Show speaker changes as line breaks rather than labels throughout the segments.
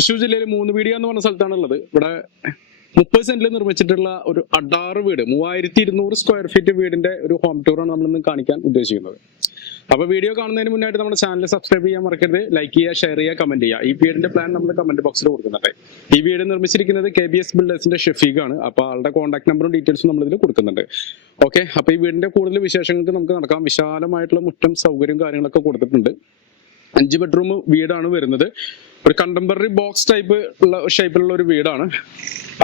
തൃശ്ശൂർ ജില്ലയിലെ മൂന്ന് വീടിയ എന്ന് പറഞ്ഞ സ്ഥലത്താണ് ഉള്ളത് ഇവിടെ മുപ്പത് സെന്റിൽ നിർമ്മിച്ചിട്ടുള്ള ഒരു അഡാറ് വീട് മൂവായിരത്തി ഇരുന്നൂറ് സ്ക്വയർ ഫീറ്റ് വീടിന്റെ ഒരു ഹോം ടൂറാണ് നമ്മൾ ഇന്ന് കാണിക്കാൻ ഉദ്ദേശിക്കുന്നത്. അപ്പൊ വീഡിയോ കാണുന്നതിന് മുന്നായിട്ട് നമ്മുടെ ചാനൽ സബ്സ്ക്രൈബ് ചെയ്യാൻ മറക്കരുത്. ലൈക്ക് ചെയ്യുക ഷെയർ ചെയ്യുക കമന്റ് ചെയ്യുക. ഈ വീടിന്റെ പ്ലാൻ നമ്മൾ കമന്റ് ബോക്സിൽ കൊടുക്കുന്നുണ്ട്. ഈ വീട് നിർമ്മിച്ചിരിക്കുന്നത് കെ ബി എസ് ബിൽഡേഴ്സിന്റെ ഷെഫീഖ് ആണ് അപ്പൊ ആളുടെ കോൺടാക്ട് നമ്പറും ഡീറ്റെയിൽസും നമ്മൾ ഇതിൽ കൊടുക്കുന്നുണ്ട്. ഓക്കെ അപ്പൊ ഈ വീടിന്റെ കൂടുതൽ വിശേഷങ്ങൾക്ക് നമുക്ക് നടക്കാം. വിശാലമായിട്ടുള്ള മുറ്റം സൗകര്യം കാര്യങ്ങളൊക്കെ കൊടുത്തിട്ടുണ്ട്. അഞ്ച് ബെഡ്റൂം വീടാണ് വരുന്നത്. ഒരു കണ്ടംപററി ബോക്സ് ടൈപ്പ് ഉള്ള ഷേപ്പിലുള്ള ഒരു വീടാണ്.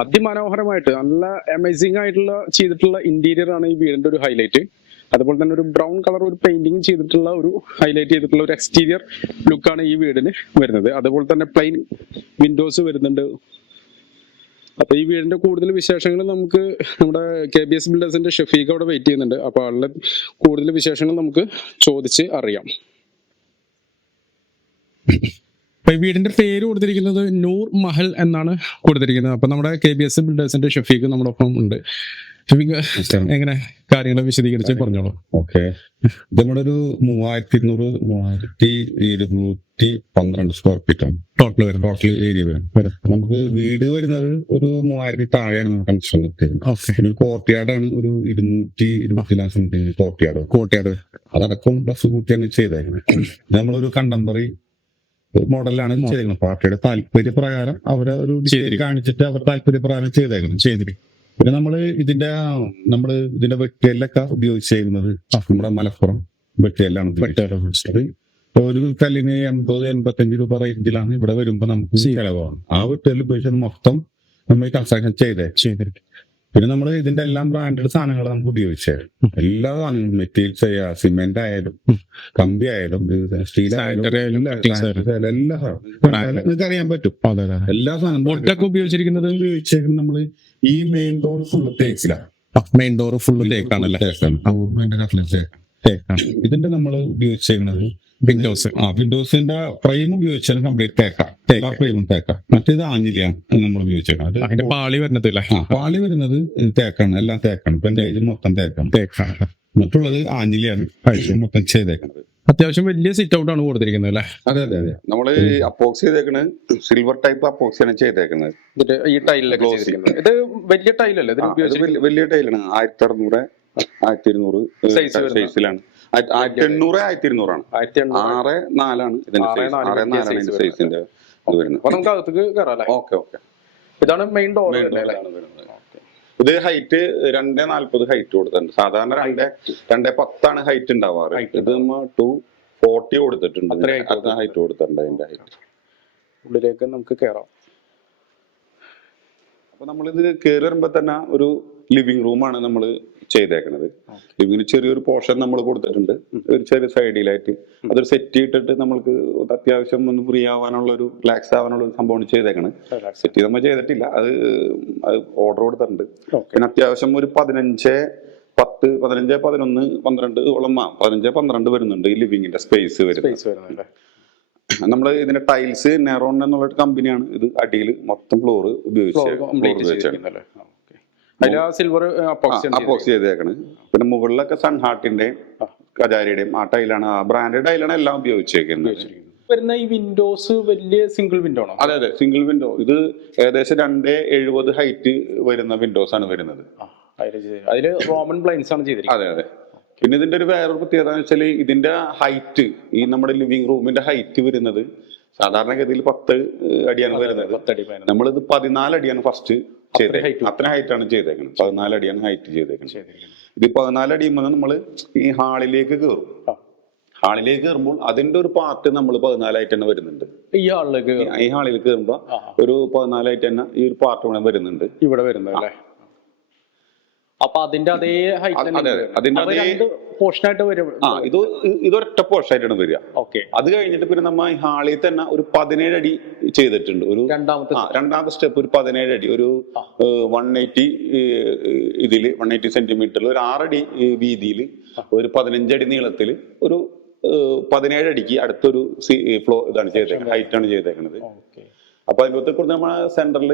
അതിമനോഹരമായിട്ട് നല്ല അമേസിംഗ് ആയിട്ടുള്ള ചെയ്തിട്ടുള്ള ഇന്റീരിയർ ആണ് ഈ വീടിന്റെ ഒരു ഹൈലൈറ്റ് അതുപോലെ തന്നെ ഒരു ബ്രൗൺ കളർ ഒരു പെയിന്റിങ് ചെയ്തിട്ടുള്ള ഒരു ഹൈലൈറ്റ് ചെയ്തിട്ടുള്ള ഒരു എക്സ്റ്റീരിയർ ലുക്കാണ് ഈ വീടിന് വരുന്നത്. അതുപോലെ തന്നെ പ്ലെയിൻ വിൻഡോസ് വരുന്നുണ്ട്. അപ്പൊ ഈ വീടിന്റെ കൂടുതൽ വിശേഷങ്ങൾ നമുക്ക് നമ്മുടെ കെ ബി എസ് ബിൽഡേഴ്സിന്റെ ഷെഫീഖ് അവിടെ വെയിറ്റ് ചെയ്യുന്നുണ്ട്. അപ്പൊ ആളുടെ കൂടുതൽ വിശേഷങ്ങൾ നമുക്ക് ചോദിച്ച് അറിയാം. വീടിന്റെ പേര് കൊടുത്തിരിക്കുന്നത് നൂർ മഹൽ എന്നാണ് കൊടുത്തിരിക്കുന്നത്. അപ്പൊ നമ്മുടെ കെ ബി എസ് ബിൽഡേഴ്സിന്റെ ഷഫീഖ് നമ്മുടെ ഒപ്പം ഉണ്ട്. എങ്ങനെ കാര്യങ്ങൾ വിശദീകരിച്ച് പറഞ്ഞോളൂ.
ഓക്കെ. നമ്മുടെ ഒരു മൂവായിരത്തി ഇരുന്നൂറ് മൂവായിരത്തി ഇരുന്നൂറ്റി പന്ത്രണ്ട് സ്ക്വയർ ഫീറ്റ് ആണ്
ടോട്ടൽ വരും.
ടോട്ടൽ ഏരിയ വരും. നമുക്ക് വീട് വരുന്നത് ഒരു മൂവായിരത്തി താഴെയാണ് നമുക്ക് കൺസ്ട്രക്ഷൻ ചെയ്യുന്നത്
ഓക്കെ.
ഒരു ഇരുന്നൂറ്റി ഇരുപത്തിനാല് സംതിങ് കോർട്ട്യാർഡ്
കോട്ടയാട്
അതടക്കം പ്ലസ് കൂട്ടിയാണ് ചെയ്തേക്കുന്നത്. നമ്മളൊരു കണ്ടംപററി മോഡലാണ് ചെയ്തേക്കുന്നത്. പാർട്ടിയുടെ താല്പര്യപ്രകാരം അവരെ ഒരു. കാണിച്ചിട്ട് അവർ താല്പര്യപ്രകാരം ചെയ്തേക്കുന്നത്
ചെയ്തിരിക്കും.
പിന്നെ നമ്മൾ ഇതിന്റെ നമ്മൾ ഇതിന്റെ വെട്ടിയെല്ലൊക്കെ ഉപയോഗിച്ചിരുന്നത് നമ്മുടെ മലപ്പുറം ഇപ്പൊ ഒരു കല്ലിന് എൺപത് എൺപത്തഞ്ച് രൂപ റേഞ്ചിലാണ് ഇവിടെ വരുമ്പോ നമുക്ക്. ചെലവാണ് ആ വെട്ടിയെല്ല് ഉപയോഗിച്ചത് മൊത്തം നമ്മൾ കൺസ്ട്രക്ഷൻ ചെയ്തേ.
ചെയ്തിരിക്കും.
പിന്നെ നമ്മൾ ഇതിന്റെ എല്ലാം ബ്രാൻഡഡ് സാധനങ്ങൾ നമുക്ക് ഉപയോഗിച്ചേ എല്ലാ സാധനങ്ങളും മെറ്റീരിയൽസ് ചെയ്യാ സിമെന്റ് ആയാലും. കമ്പി ആയാലും സ്റ്റീൽ
ആയാലും,
എല്ലാ നിങ്ങൾക്ക് അറിയാൻ പറ്റും. എല്ലാ സാധനവും
ഉപയോഗിച്ചിരിക്കുന്നത്?
ഉപയോഗിച്ചേക്കുന്നത് നമ്മൾ ഈ മെയിൻ ഡോർ ഫുൾ തേക്സിലാണ്
മെയിൻ ഡോർ ഫുൾ തേക്കാണല്ലേ
ഇതിന്റെ നമ്മൾ ഉപയോഗിച്ചേക്കുന്നത്
വിൻഡോസ്
ആ വിൻഡോസിന്റെ ഫ്രെയിം ഉപയോഗിച്ചാൽ കംപ്ലീറ്റ് തേക്കാം.
തേക്കാം.
ഫ്രെയിം തേക്കാം. മറ്റേത് ആഞ്ഞിലിയാണ് നമ്മൾ ഉപയോഗിച്ചേക്കാം
അതിന്റെ പാളി വരുന്നതില്ല
പാളി വരുന്നത് തേക്കാണ്. എല്ലാം തേക്കാണ്. ഇപ്പൊ എന്റെ ഇത് മൊത്തം തേക്കാം.
തേക്കാണ്
മറ്റുള്ളത് ആഞ്ഞിലിയാണ്. മൊത്തം ചെയ്തേക്കുന്നത്
അത്യാവശ്യം വലിയ സിറ്റ് ഔട്ട് ആണ് കൊടുത്തിരിക്കുന്നത് അല്ലേ?
അതെ അതെ അതെ.
നമ്മൾ അപ്പോക്സ് ചെയ്തേക്കുന്നത് സിൽവർ ടൈപ്പ് അപ്പോക്സിയാണ് ചെയ്തേക്കുന്നത്
ഇതിന്റെ ഈ ടൈലിലൊക്കെ ഇത് വലിയ ടൈലല്ലേ
വലിയ- ടൈലാണ് ആയിരത്തി അറുന്നൂറ് ആയിരത്തി ഇരുന്നൂറ്. സൈസിലാണ് ആയിരത്തി എണ്ണൂറ്. ആയിരത്തി ഇരുന്നൂറാണ് ആറ് നാലാണ് ഇതിന്റെ.
നാല്
ആറ് നാലാണ് ഇതിന്റെ സൈസിന്റെ ഇത് വരുന്നത്.
നമുക്ക് അകത്തേക്ക് കയറാം
ഓക്കെ ഓക്കെ.
ഇതാണ് മെയിൻ ഡോർ
ഇത് ഹൈറ്റ് രണ്ടേ നാല്പത് ഹൈറ്റ് കൊടുത്തിട്ടുണ്ട്. സാധാരണ രണ്ടേ രണ്ടേ പത്താണ് ഹൈറ്റ് ഉണ്ടാവാറ്. ഇത് നമ്മ ടു ഫോർട്ടി കൊടുത്തിട്ടുണ്ട്.
അത്ര
അത്ര ഹൈറ്റ് കൊടുത്തിട്ടുണ്ട്. അതിന്റെ ഹൈറ്റ്
ഉള്ളിലേക്ക് നമുക്ക് കയറാം
അപ്പൊ നമ്മളിത് കയറി വരുമ്പോ തന്നെ ഒരു ലിവിംഗ് റൂമാണ് നമ്മൾ ചെയ്തേക്കണത്. ലിവിങ്ങിന് ചെറിയൊരു പോർഷൻ നമ്മൾ കൊടുത്തിട്ടുണ്ട്. ഒരു ചെറിയ സൈഡിലായിട്ട്. അതൊരു സെറ്റ് ചെയ്തിട്ട് നമ്മൾക്ക് അത്യാവശ്യം ഒന്ന് ഫ്രീ ആവാനുള്ള ഒരു റിലാക്സ് ആവാനുള്ള ഒരു സംഭവം ചെയ്തേക്കണത് സെറ്റ് നമ്മൾ ചെയ്തിട്ടില്ല. അത് അത് ഓർഡർ കൊടുത്തിട്ടുണ്ട്. പിന്നെ അത്യാവശ്യം ഒരു പതിനഞ്ച് പത്ത് പതിനഞ്ച് പതിനൊന്ന് പന്ത്രണ്ട് ഓളം പതിനഞ്ച് പന്ത്രണ്ട് വരുന്നുണ്ട് ഈ ലിവിങ്ങിന്റെ സ്പേസ് വരുന്നത്.
വരുന്നല്ലേ
നമ്മൾ ഇതിന്റെ ടൈൽസ് നെറോൺ എന്നുള്ള കമ്പനിയാണ് ഇത് അടിയിൽ മൊത്തം ഫ്ലോർ ഉപയോഗിച്ച്
അതിൽ സിൽവർ അപ്പോക്സി
അപ്പോക്സ് ചെയ്തേക്കണ്. പിന്നെ മുകളിലൊക്കെ സൺ ഹാർട്ടിന്റെയും കജാരിയുടെയും ആ ടൈലാണ് ആ ബ്രാൻഡഡ് ടൈലാണ് എല്ലാം ഉപയോഗിച്ചേക്കുന്നത്.
വരുന്ന ഈ വിൻഡോസ് വലിയ സിംഗിൾ വിൻഡോ ആണോ?
അതെ അതെ സിംഗിൾ വിൻഡോ ഇത് ഏകദേശം രണ്ട് എഴുപത് ഹൈറ്റ് വരുന്ന വിൻഡോസ് ആണ് വരുന്നത്.
അതിൽ റോമൻ ബ്ലൈൻസ് ആണ് ചെയ്തിരിക്കുന്നത്.
അതെ അതെ. പിന്നെ ഇതിന്റെ ഒരു വേറൊരു പ്രത്യേകത എന്ന് വെച്ചാൽ ഇതിന്റെ ഹൈറ്റ് ഈ നമ്മുടെ ലിവിംഗ് റൂമിന്റെ ഹൈറ്റ് വരുന്നത് സാധാരണഗതിയിൽ പത്ത് അടിയാണ് വരുന്നത്. നമ്മളിത് പതിനാല് അടിയാണ് ഫസ്റ്റ് അത്ര ഹൈറ്റ് ആണ് ചെയ്തേക്കുന്നത് പതിനാല് അടിയാണ് ഹൈറ്റ് ചെയ്തേക്കുന്നത് ഇത് പതിനാല് മുതൽ നമ്മൾ ഈ ഹാളിലേക്ക് കയറും ഹാളിലേക്ക് കയറുമ്പോൾ അതിന്റെ ഒരു പാർട്ട് നമ്മൾ പതിനാലായിട്ട് തന്നെ വരുന്നുണ്ട്.
ഈ ഹാളിലേക്ക്
ഈ- ഹാളിലേക്ക് ഹാളിൽ കയറുമ്പോൾ
ആ.
ഒരു പതിനാലായിട്ട് തന്നെ ഈ ഒരു പാർട്ട് വരുന്നുണ്ട്.
ഇവിടെ വരുന്നത് അപ്പൊ അതിന്റെ അതേ ഹൈറ്റ്
അതെ, അതെ. അതിന്റെ അതേ-
ആയിട്ട് വരും
ആ ഇത് ഇതൊരൊറ്റ പോർഷനായിട്ടാണ് വരിക.
ഓക്കെ
അത് കഴിഞ്ഞിട്ട് പിന്നെ നമ്മൾ ഹാളിൽ തന്നെ ഒരു പതിനേഴ് അടി ചെയ്തിട്ടുണ്ട്. ഒരു
രണ്ടാമത്തെ
രണ്ടാമത്തെ സ്റ്റെപ്പ് ഒരു പതിനേഴ് അടി. ഒരു. വൺ എയ്റ്റി ഇതിൽ വൺ എയ്റ്റി സെന്റിമീറ്ററിൽ ഒരു ആറടി വീതിയിൽ ഒരു പതിനഞ്ചടി നീളത്തിൽ ഒരു പതിനേഴ് അടിക്ക് അടുത്തൊരു ഫ്ലോ ഇതാണ് ചെയ്തേക്കുന്നത് ഹൈറ്റ് ആണ് ചെയ്തേക്കുന്നത്
ഓക്കെ
അപ്പൊ കൊടുത്ത് നമ്മളെ സെന്ററിൽ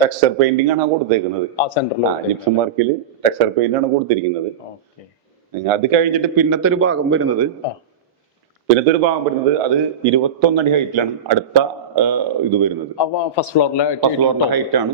ടെക്സ്ചർ പെയിന്റിംഗ് ആണ് കൊടുത്തേക്കുന്നത്.
ആ സെന്ററിൽ
ജിപ്സം വർക്കിൽ ടെക്സ്ചർ പെയിന്റ് ആണ് കൊടുത്തിരിക്കുന്നത്. അത് കഴിഞ്ഞിട്ട് പിന്നത്തെ ഒരു ഭാഗം വരുന്നത്. പിന്നത്തെ ഒരു ഭാഗം വരുന്നത് അത് ഇരുപത്തൊന്നടി ഹൈറ്റിലാണ് അടുത്ത ഇത് വരുന്നത്.
ഫസ്റ്റ് ഫ്ലോറിലെ
ഫസ്റ്റ് ഫ്ലോറിന്റെ ഹൈറ്റ് ആണ്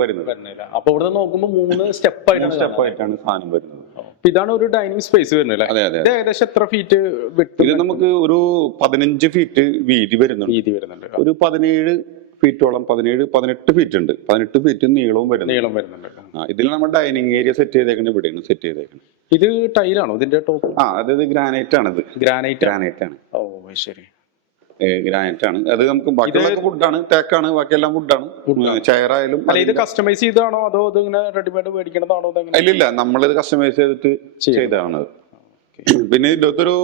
വരുന്നത്.
അപ്പൊ ഇവിടെ നോക്കുമ്പോ മൂന്ന് സ്റ്റെപ്പ് ആയിട്ടാണ്
സ്റ്റെപ്പ് ആയിട്ടാണ് സാധനം വരുന്നത്.
ഇതാണ് ഒരു ഡൈനിങ് സ്പേസ് വരുന്നത്
അതെ അതെ
ഏകദേശം എത്ര ഫീറ്റ് വിട്ടു?
ഇത് നമുക്ക് ഒരു പതിനഞ്ച് ഫീറ്റ് വീതി വരുന്നുണ്ട്.
വീതി വരുന്നുണ്ട്.
ഒരു പതിനേഴ് ഫീറ്റോളം പതിനേഴ് പതിനെട്ട് ഫീറ്റ് ഉണ്ട് പതിനെട്ട് ഫീറ്റ് നീളവും വരുന്നത്
നീളം വരുന്നുണ്ട്.
ആ, ഇതിൽ നമ്മൾ ഡൈനിങ് ഏരിയ സെറ്റ് ചെയ്തേക്കുന്നത് ഇവിടെയാണ് സെറ്റ് ചെയ്തേക്കുന്നത്
ഇത് ടൈലാണോ ഇതിന്റെ ടോപ്പ്?
ആ അതായത് ഗ്രാനൈറ്റ് ആണ് ഇത്
ഗ്രാനൈറ്റ്
ഗ്രാനൈറ്റ് ആണ്.
ഓ ശരി.
ഗ്രാനൈറ്റ് ആണ്. അത് നമുക്ക് ബാക്കിയുള്ള വുഡാണ് തേക്കാണ് ബാക്കിയെല്ലാം വുഡാണ് ചെയറായാലും
അല്ല ഇത് കസ്റ്റമൈസ് ചെയ്താണോ അതോ ഇത് ഇങ്ങനെ റെഡിമെയ്ഡ് മേടിക്കണതാണോ? ഇല്ല
ഇല്ലില്ല നമ്മളിത് കസ്റ്റമൈസ് ചെയ്തിട്ട് ചെയ്തതാണ് പിന്നെ ഇതിന്റെ അകത്തൊരു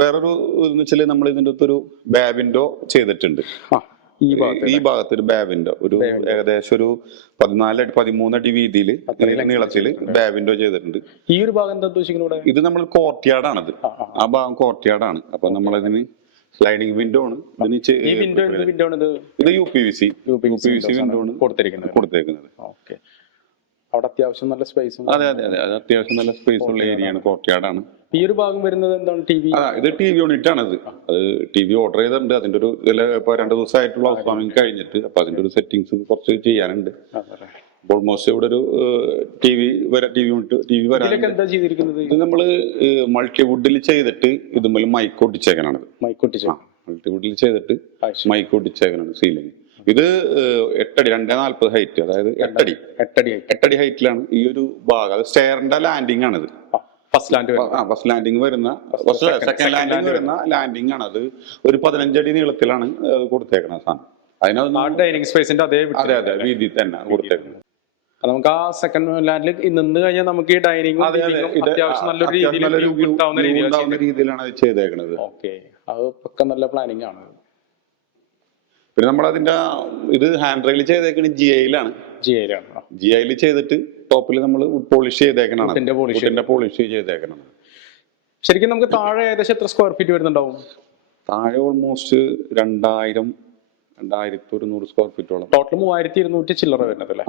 വേറൊരു എന്ന് വെച്ചാൽ നമ്മൾ ഇതിന്റെ അകത്തൊരു ബാബിൻഡോ ചെയ്തിട്ടുണ്ട്.
ആ ഈ ഭാഗത്ത്
ഒരു ബാബിൻഡോ ഒരു ഏകദേശം ഒരു പതിനാല് അടി പതിമൂന്ന് അടി വീതിയിൽ നീളത്തിൽ ബാബിൻഡോ ചെയ്തിട്ടുണ്ട്.
ഈ ഒരു ഭാഗം എന്താ ഉദ്ദേശിക്കുന്നത്
ഇത് നമ്മൾ കോർട്ട്യാർഡാണത്.
ആ,
ഭാഗം കോർട്ട്യാർഡാണ്. അപ്പൊ നമ്മളതിന് സ്ലൈഡിംഗ് വിൻഡോ ആണ്.
ഈ വിൻഡോ വിൻഡോ ആണ് ഇത്
U P V C
U P
V C window ആണ്
കൊടുത്തിരിക്കുന്നത്.
കൊടുത്തേക്കുന്നത്.
ഓക്കെ അവിടെ അത്യാവശ്യം നല്ല സ്പേസ്
അതെ അതെ അതെ. അത് അത്യാവശ്യം നല്ല സ്പേസ് ഉള്ള ഏരിയ ആണ് കോർട്ട്യാർഡാണ്.
ഈ ഒരു ഭാഗം വരുന്നത് എന്താണ് ടി വി?
ഇത് ടി വി യൂണിറ്റ് ആണ് ഇത് അത് ടി വി ഓർഡർ ചെയ്തിട്ടുണ്ട്. അതിന്റെ ഒരു ഇപ്പൊ രണ്ട് ദിവസമായിട്ടുള്ള ഹൗസ് വാമിങ് കഴിഞ്ഞിട്ട് അപ്പൊ അതിന്റെ ഒരു സെറ്റിംഗ്സ് കുറച്ച് ചെയ്യാനുണ്ട്. ഓൾമോസ്റ്റ് ഇവിടെ ഒരു ടി വി വരെ T V unit T V വരാൻ
എന്താ ചെയ്തിരിക്കുന്നത്?
ഇത് നമ്മൾ മൾട്ടിവുഡിൽ ചെയ്തിട്ട് ഇതുമ്പോൾ മൈക്ക് ഒട്ടിച്ചേക്കണത്.
മൾട്ടി
മൾട്ടിവുഡിൽ ചെയ്തിട്ട് മൈക്ക് ഒട്ടിച്ചേക്കണാണ് സീലിംഗ് ഇത് എട്ടടി രണ്ടേ നാല്പത് ഹൈറ്റ് അതായത് എട്ടടി.
എട്ടടി
എട്ടടി ഹൈറ്റിലാണ് ഈ ഒരു ഭാഗം. അത് സ്റ്റെയറിന്റെ ലാൻഡിംഗ് ആണിത്.
ഫസ്റ്റ് ലാൻഡ്
ആ ഫസ്റ്റ് ലാൻഡിംഗ് വരുന്ന സെക്കൻഡ് ലാൻഡിംഗ് വരുന്ന ലാൻഡിംഗ് ആണ് അത് ഒരു പതിനഞ്ചടി നീളത്തിലാണ് കൊടുത്തേക്കുന്നത് സാധനം. അതിനകത്ത്
ഡൈനിങ് സ്പേസിന്റെ അതേ.
അതെ അതെ വീതി തന്നെ കൊടുത്തേക്കുന്നത്
നമുക്ക് ആ സെക്കൻഡ് ലാൻഡിൽ നിന്ന് കഴിഞ്ഞാൽ നമുക്ക് ഈ
ഇത്
അത്യാവശ്യം നല്ലൊരു രീതിയിൽ
രീതിയിലാണ് അത് ചെയ്തേക്കുന്നത്
ഓക്കെ. അത് നല്ല പ്ലാനിങ് ആണ്.
പിന്നെ നമ്മൾ അതിന്റെ ഇത് ഹാൻഡ് റെയിൽ ചെയ്തേക്കുന്നത് ജി ഐയിലാണ്
ജി ഐയിലാണ്
ജി ഐയിൽ ചെയ്തിട്ട് ടോപ്പിൽ നമ്മൾ പോളിഷ് ചെയ്തേക്കണം
Wood ന്റെ polish.
പോളിഷ് ചെയ്തേക്കണം
ശരിക്കും നമുക്ക് താഴെ ഏകദേശം എത്ര സ്ക്വയർ ഫീറ്റ് വരുന്നുണ്ടാവും?
താഴെ ഓൾമോസ്റ്റ് രണ്ടായിരം രണ്ടായിരത്തി ഒരുന്നൂറ് സ്ക്വയർ ഫീറ്റോളം
ടോട്ടൽ മൂവായിരത്തി ഇരുന്നൂറ്റി ചില്ലറ വരുന്നത് അല്ലേ?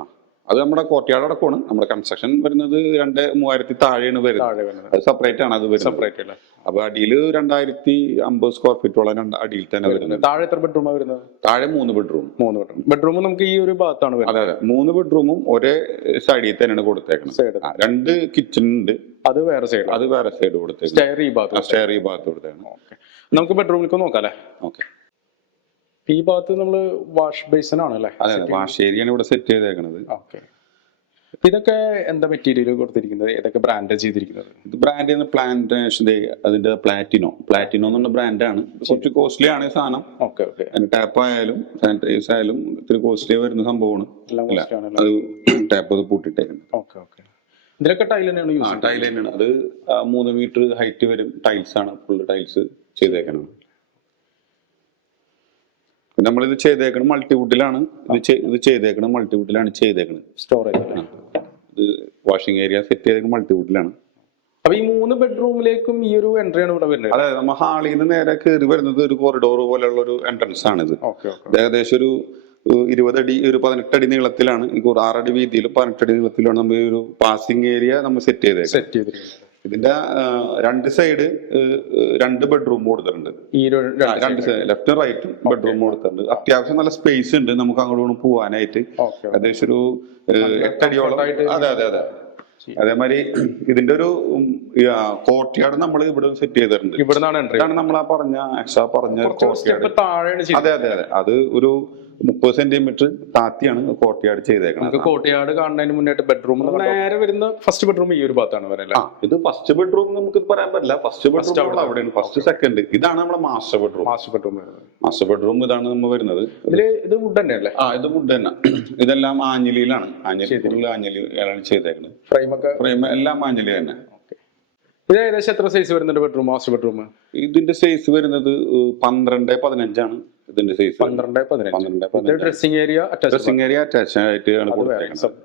അത് നമ്മുടെ കോർട്ട്യാർഡ് അടക്കമാണ്. നമ്മുടെ കൺസ്ട്രക്ഷൻ വരുന്നത് രണ്ട് മൂവായിരത്തി താഴെയാണ് വരുന്നത്. അത് സെപ്പറേറ്റ് ആണ് അത് വരുന്നത്.
സെപ്പറേറ്റ് അല്ല?
അപ്പൊ അടിയിൽ രണ്ടായിരത്തി അമ്പത് സ്ക്വയർ ഫീറ്റോളം രണ്ട് അടിയിൽ തന്നെ വരുന്നത്.
താഴെ എത്ര ബെഡ്റൂമാണ് വരുന്നത്?
താഴെ മൂന്ന് ബെഡ്റൂം
മൂന്ന് ബെഡ്റൂം ബെഡ്റൂം നമുക്ക് ഈ ഒരു ഭാഗത്താണ് വരുന്നത്.
അതെ അതെ. മൂന്ന് ബെഡ്റൂമും ഒരേ സൈഡിൽ തന്നെയാണ് കൊടുത്തേക്കുന്നത് സൈഡ് രണ്ട് കിച്ചൺ ഉണ്ട്.
അത് വേറെ സൈഡ്
അത് വേറെ സൈഡ് കൊടുത്തേക്കുന്നത്
സ്റ്റെയർ ഈ ഭാഗത്ത്
സ്റ്റെയർ ഈ ഭാഗത്ത് കൊടുത്തേക്കണം
ഓക്കെ നമുക്ക് ബെഡ്റൂമിലേക്ക് നോക്കാം അല്ലേ?
ഓക്കെ
ഈ ഭാഗത്ത് നമ്മൾ വാഷ് ബേസിൻ ആണ് അല്ലേ
അതെ വാഷ് ഏരിയയാണ് ഇവിടെ സെറ്റ് ചെയ്തേക്കുന്നത്
ഓക്കെ. ഇതൊക്കെ എന്താ മെറ്റീരിയൽ കൊടുത്തിരിക്കുന്നത്? ഏതൊക്കെ ബ്രാൻഡ് ചെയ്തിരിക്കുന്നത്?
ഇത് ബ്രാൻഡ് പ്ലാന്റേഷന്റെ അതിന്റെ പ്ലാറ്റിനോ പ്ലാറ്റിനോ എന്നുള്ള ബ്രാൻഡാണ് കുറച്ച് കോസ്റ്റ്ലി ആണ് ഈ സാധനം.
Okay okay.
ടാപ്പ് ആയാലും സാനിറ്റൈസ് ആയാലും ഇത്തിരി കോസ്റ്റ്ലി വരുന്ന സംഭവമാണ്. അത് ടാപ്പ് അത് പൂട്ടിട്ടേക്കുന്നത്
ഓക്കെ ഓക്കെ. ഇതിലൊക്കെ ടൈൽ തന്നെയാണ്
ആ ടൈൽ തന്നെയാണ്. അത് മൂന്ന് മീറ്റർ ഹൈറ്റ് വരും ടൈൽസ് ആണ്. ഫുള്ള് ടൈൽസ് ചെയ്തേക്കണം പിന്നെ നമ്മളിത് ചെയ്തേക്കണം മൾട്ടിവുഡിലാണ് ഇത് ഇത് ചെയ്തേക്കണം മൾട്ടിവുഡിലാണ് ചെയ്തേക്കണം
സ്റ്റോറേജ്
ഇത് വാഷിംഗ് ഏരിയ സെറ്റ് ചെയ്തേക്കണം മൾട്ടിവുഡിലാണ്
അപ്പൊ ഈ മൂന്ന് ബെഡ്റൂമിലേക്കും ഈ ഒരു എൻട്രി ആണ് ഇവിടെ വരുന്നത്.
അതായത് നമ്മ ഹാളിൽ നിന്ന് നേരെ കയറി വരുന്നത് ഒരു കോറിഡോർ പോലെയുള്ള ഒരു എൻട്രൻസ് ആണ് ഇത് ഇത് ഏകദേശം ഒരു ഇരുപതടി ഒരു പതിനെട്ടടി നീളത്തിലാണ്. ആറടി വീതിയിൽ പതിനെട്ടടി നീളത്തിലാണ് നമ്മൾ ഈ ഒരു പാസിംഗ് ഏരിയ നമ്മൾ സെറ്റ് ചെയ്തേക്കുന്നത്
സെറ്റ് ചെയ്തിരിക്കുന്നത്.
ഇതിന്റെ രണ്ട് സൈഡ് രണ്ട് ബെഡ്റൂം കൊടുത്തിട്ടുണ്ട്.
ഈ
രണ്ട് സൈഡ് ലെഫ്റ്റും റൈറ്റും ബെഡ്റൂം കൊടുത്തിട്ടുണ്ട്. അത്യാവശ്യം നല്ല സ്പേസ് ഉണ്ട് നമുക്ക് അങ്ങോട്ട് പോകാനായിട്ട് പോവാനായിട്ട്. ഏകദേശം ഒരു എട്ടടിയോളം അതെ അതെ അതെ. അതേമാതിരി ഇതിന്റെ ഒരു കോർട്ട്യാർഡ് നമ്മൾ ഇവിടെ സെറ്റ് ചെയ്തിട്ടുണ്ട്.
ഇവിടെ
നമ്മൾ ആ പറഞ്ഞ എക്സ്ട്രാ പറഞ്ഞ കോർട്ട്യാർഡ് അതെ അതെ അതെ. അത് ഒരു മുപ്പത് സെന്റിമീറ്റർ താത്തിയാണ് കോട്ടയാട്
ചെയ്തേക്കുന്നത് കോട്ടയാട് കാണുന്നതിന് മുന്നായിട്ട് ബെഡ്റൂം നേരെ വരുന്ന ഫസ്റ്റ് ബെഡ്റൂം ഈ ഒരു ഭാഗത്താണ് വരല്ലേ
ഇത് ഫസ്റ്റ് ബെഡ്റൂം നമുക്ക് പറയാൻ പറ്റില്ല. ഫസ്റ്റ് ബെഡ്റൂം അവിടെയാണ്. ഫസ്റ്റ് സെക്കൻഡ് ഇതാണ് നമ്മുടെ master bedroom
master bedroom
master bedroom ഇതാണ് നമ്മൾ വരുന്നത്.
ഇതിൽ ഇത് വുഡ് തന്നെ അല്ലേ
ആ ഇത് വുഡ് തന്നെ. ഇതെല്ലാം ആഞ്ഞലിയിലാണ്. ആഞ്ഞലി ആഞ്ഞലിയാണ് ചെയ്തേക്കുന്നത്
ഫ്രെയിമൊക്കെ
ഫ്രെയിം എല്ലാം ആഞ്ഞലി തന്നെ.
ഇത് ഏകദേശം എത്ര സൈസ് വരുന്നുണ്ട് ബെഡ്റൂം മാസ്റ്റർ ബെഡ്റൂം
ഇതിന്റെ സൈസ് വരുന്നത് പന്ത്രണ്ട് പതിനഞ്ചാണ്. ഇതിന്റെ സൈസ്
പന്ത്രണ്ട്
പന്ത്രണ്ട്
dressing area
dressing area attach ആയിട്ടാണ് കൊടുത്തേക്കുന്നത്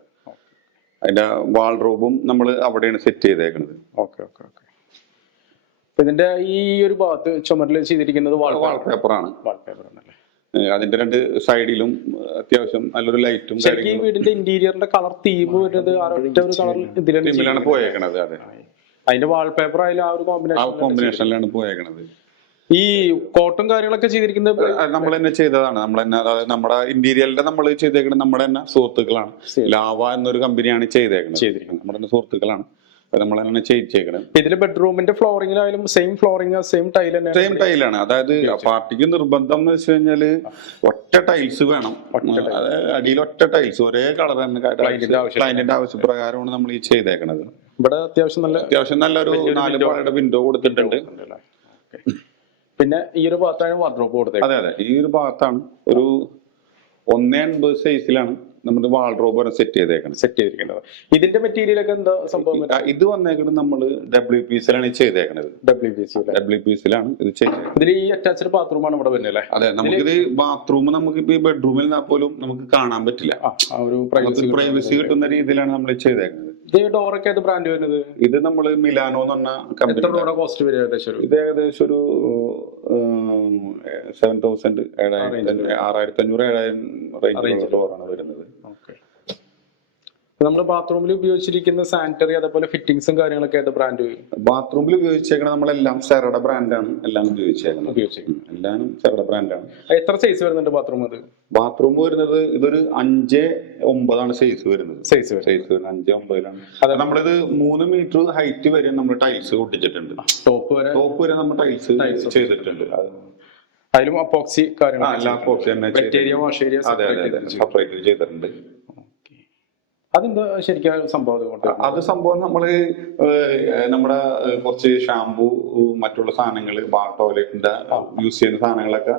അതിന്റെ വാൾറൂബും നമ്മൾ അവിടെയാണ് സെറ്റ് ചെയ്തേക്കുന്നത്
ഓക്കെ ഓക്കെ ഓക്കെ. ഇതിന്റെ ഈ ഒരു ഭാഗത്ത് ചുമരിൽ ചെയ്തിരിക്കുന്നത് വാൾ
വാൾപേപ്പറാണ്
വാൾപേപ്പർ
അതിന്റെ രണ്ട് സൈഡിലും അത്യാവശ്യം നല്ലൊരു ലൈറ്റും
ഈ വീടിന്റെ ഇന്റീരിയറിന്റെ കളർ തീം വരുന്നത് ഒറ്റ ഒരു കളർ ഇതിലാണ്
പോയേക്കണത് അതെ.
അതിന്റെ വാൾപേപ്പർ ആയാലും ആ ഒരു കോമ്പിനേഷൻ
കോമ്പിനേഷനിലാണ് പോയേക്കണത്.
ഈ കോട്ടും കാര്യങ്ങളൊക്കെ ചെയ്തിരിക്കുന്നത്
നമ്മൾ തന്നെ ചെയ്തതാണ്. നമ്മൾ തന്നെ അതായത് നമ്മുടെ ഇന്റീരിയലിന്റെ നമ്മൾ ചെയ്തേക്കുന്നത് നമ്മുടെ തന്നെ സുഹൃത്തുക്കളാണ് ലാവ എന്നൊരു കമ്പനിയാണ് ചെയ്തേക്കുന്നത്
ചെയ്തിരിക്കുന്നത്.
നമ്മുടെ തന്നെ സുഹൃത്തുക്കളാണ് നമ്മൾ തന്നെ ചെയ്യിച്ചേക്കണം
ഇതിൽ ബെഡ്റൂമിന്റെ ഫ്ലോറിംഗിലായാലും സെയിം ഫ്ലോറിംഗ് സെയിം ടൈൽ തന്നെ
സെയിം ടൈലാണ് അതായത് പാർട്ടിക്ക് നിർബന്ധം എന്ന് വെച്ച് കഴിഞ്ഞാൽ ഒറ്റ ടൈൽസ് വേണം. അടിയിൽ ഒറ്റ ടൈൽസ് ഒരേ കളർ തന്നെ
ആവശ്യം.
ആവശ്യപ്രകാരമാണ് നമ്മൾ ഈ ചെയ്തേക്കണത്.
ഇവിടെ അത്യാവശ്യം നല്ല
അത്യാവശ്യം നല്ലൊരു നാല് പാടയുടെ വിൻഡോ കൊടുത്തിട്ടുണ്ട്.
പിന്നെ ഈ ഒരു ഭാഗത്താണ് വാർഡ്രോപ്പ് കൊടുത്തത്
അതെ അതെ. ഈ ഒരു ഭാഗത്താണ് ഒരു ഒന്നേ അൻപത് സൈസിലാണ് നമ്മുടെ വാൾഡ്രോബ് സെറ്റ് ചെയ്തേക്കുന്നത്
സെറ്റ് ചെയ്തിരിക്കുന്നത് ഇതിന്റെ മെറ്റീരിയൽ ഒക്കെ എന്താ സംഭവം?
ഇത് വന്നേക്കുന്നത് നമ്മൾ ഡബ്ല്യു പി സിലാണ് ചെയ്തേക്കുന്നത്
W P C
W P സിലാണ് ഇത് ചെയ്തേക്കുന്നത്
ഇതിൽ ഈ അറ്റാച്ച്ഡ് ബാത്റൂം ആണ് ഇവിടെ വരുന്നത് അല്ലേ?
അതെ നമുക്കിത് ബാത്റൂം നമുക്ക് ഇപ്പൊ ഈ ബെഡ്റൂമിൽ പോലും നമുക്ക് കാണാൻ പറ്റില്ല.
ഒരു പ്രൈവസി
കിട്ടുന്ന രീതിയിലാണ് നമ്മൾ ചെയ്തേക്കുന്നത്
ഇത് ഡോറൊക്കെ അത് ബ്രാൻഡ് വരുന്നത്?
ഇത് നമ്മൾ മിലാനോ എന്ന് പറഞ്ഞ
എത്ര
കമ്പനി
രൂപയുടെ കോസ്റ്റ് വരും ഏകദേശം ഒരു?
ഇത് ഏകദേശം ഒരു സെവൻ തൗസൻഡ് ഏഴായിരത്തി ആറായിരത്തി അഞ്ഞൂറ് ഏഴായിരം റേഞ്ചിലുള്ള ഡോറാണ് വരുന്നത്.
നമ്മുടെ ബാത്റൂമിൽ ഉപയോഗിച്ചിരിക്കുന്ന സാനിറ്ററി അതേപോലെ ഫിറ്റിംഗ്സും കാര്യങ്ങളൊക്കെ ഏത് ബ്രാൻഡ്
ബാത്റൂമിൽ ഉപയോഗിച്ചേക്കണ നമ്മളെല്ലാം സെറയുടെ ബ്രാൻഡാണ് എല്ലാം ഉപയോഗിച്ചേക്കുന്നത്
ഉപയോഗിച്ചേക്കുന്നത്
എല്ലാം സെറയുടെ ബ്രാൻഡാണ്
എത്ര സൈസ് വരുന്നുണ്ട് ബാത്റൂം അത്?
ബാത്റൂം വരുന്നത് ഇതൊരു അഞ്ച് ഒമ്പതാണ് സൈസ് വരുന്നത്.
സൈസ്
സൈസ് വരുന്നത് അഞ്ച് ഒമ്പതിലാണ്.
അതെ.
നമ്മളിത് മൂന്ന് മീറ്റർ ഹൈറ്റ് വരെ നമ്മൾ ടൈൽസ് ഒട്ടിച്ചിട്ടുണ്ട്
ടോപ്പ് വരെ?
ടോപ്പ് വരെ നമ്മൾ ടൈൽസ് ചെയ്തിട്ടുണ്ട്. അത്
അതിലും അപ്പോക്സി
വാഷ്
കാര്യങ്ങൾ
സെപ്പറേറ്റ് ബോക്സ് തന്നെ
വെറ്റേരിയ വാഷ് ഏരിയ
അതെ അതെ അതെ സെപ്പറേറ്റ് ചെയ്തിട്ടുണ്ട്
അതെന്താ ശരിക്കും സംഭവം
അത് സംഭവം നമ്മൾ നമ്മുടെ കുറച്ച് ഷാമ്പൂ മറ്റുള്ള സാധനങ്ങൾ ബാർ ടോയ്ലറ്റിന്റെ യൂസ് ചെയ്യുന്ന സാധനങ്ങളൊക്കെ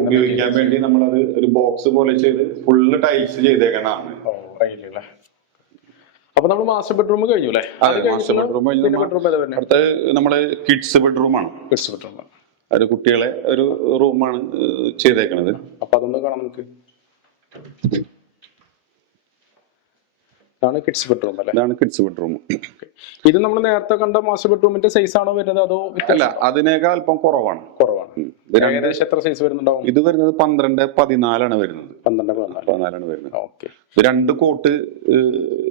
ഉപയോഗിക്കാൻ വേണ്ടി നമ്മളത് ഒരു ബോക്സ് പോലെ ചെയ്ത് ഫുള്ള് ടൈൽസ് ചെയ്തേക്കണതാണ്?
അപ്പൊ നമ്മൾ മാസ്റ്റർ ബെഡ്റൂം കഴിഞ്ഞു അല്ലേ?
കഴിഞ്ഞ്. നമ്മ-
ബെഡ്റൂം
അടുത്ത നമ്മൾ കിഡ്സ് ബെഡ്റൂമാണ്.
കിഡ്സ് ബെഡ്റൂം
ഒരു കുട്ടികളെ ഒരു റൂമാണ് ചെയ്തേക്കണത്.
അപ്പൊ അതൊന്ന് കാണാം നമുക്ക്. ഇതാണ് കിഡ്സ് ബെഡ്റൂം അല്ലേ?
ഇതാണ് കിഡ്സ് ബെഡ്റൂം
ഇത് നമ്മൾ നേരത്തെ കണ്ട മാസ്റ്റർ ബെഡ്റൂമിന്റെ സൈസ് ആണോ വരുന്നത് അതോ
അല്ല അതിനേക്കാൾ അല്പം കുറവാണ്.
കുറവാണ്. ഏകദേശം എത്ര സൈസ് വരുന്നുണ്ടാവും?
ഇത് വരുന്നത് പന്ത്രണ്ട് പതിനാലാണ് വരുന്നത്.
പന്ത്രണ്ട് പതിനാല്.
പതിനാലാണ് വരുന്നത്.
ഓക്കെ
രണ്ട് കോട്ട്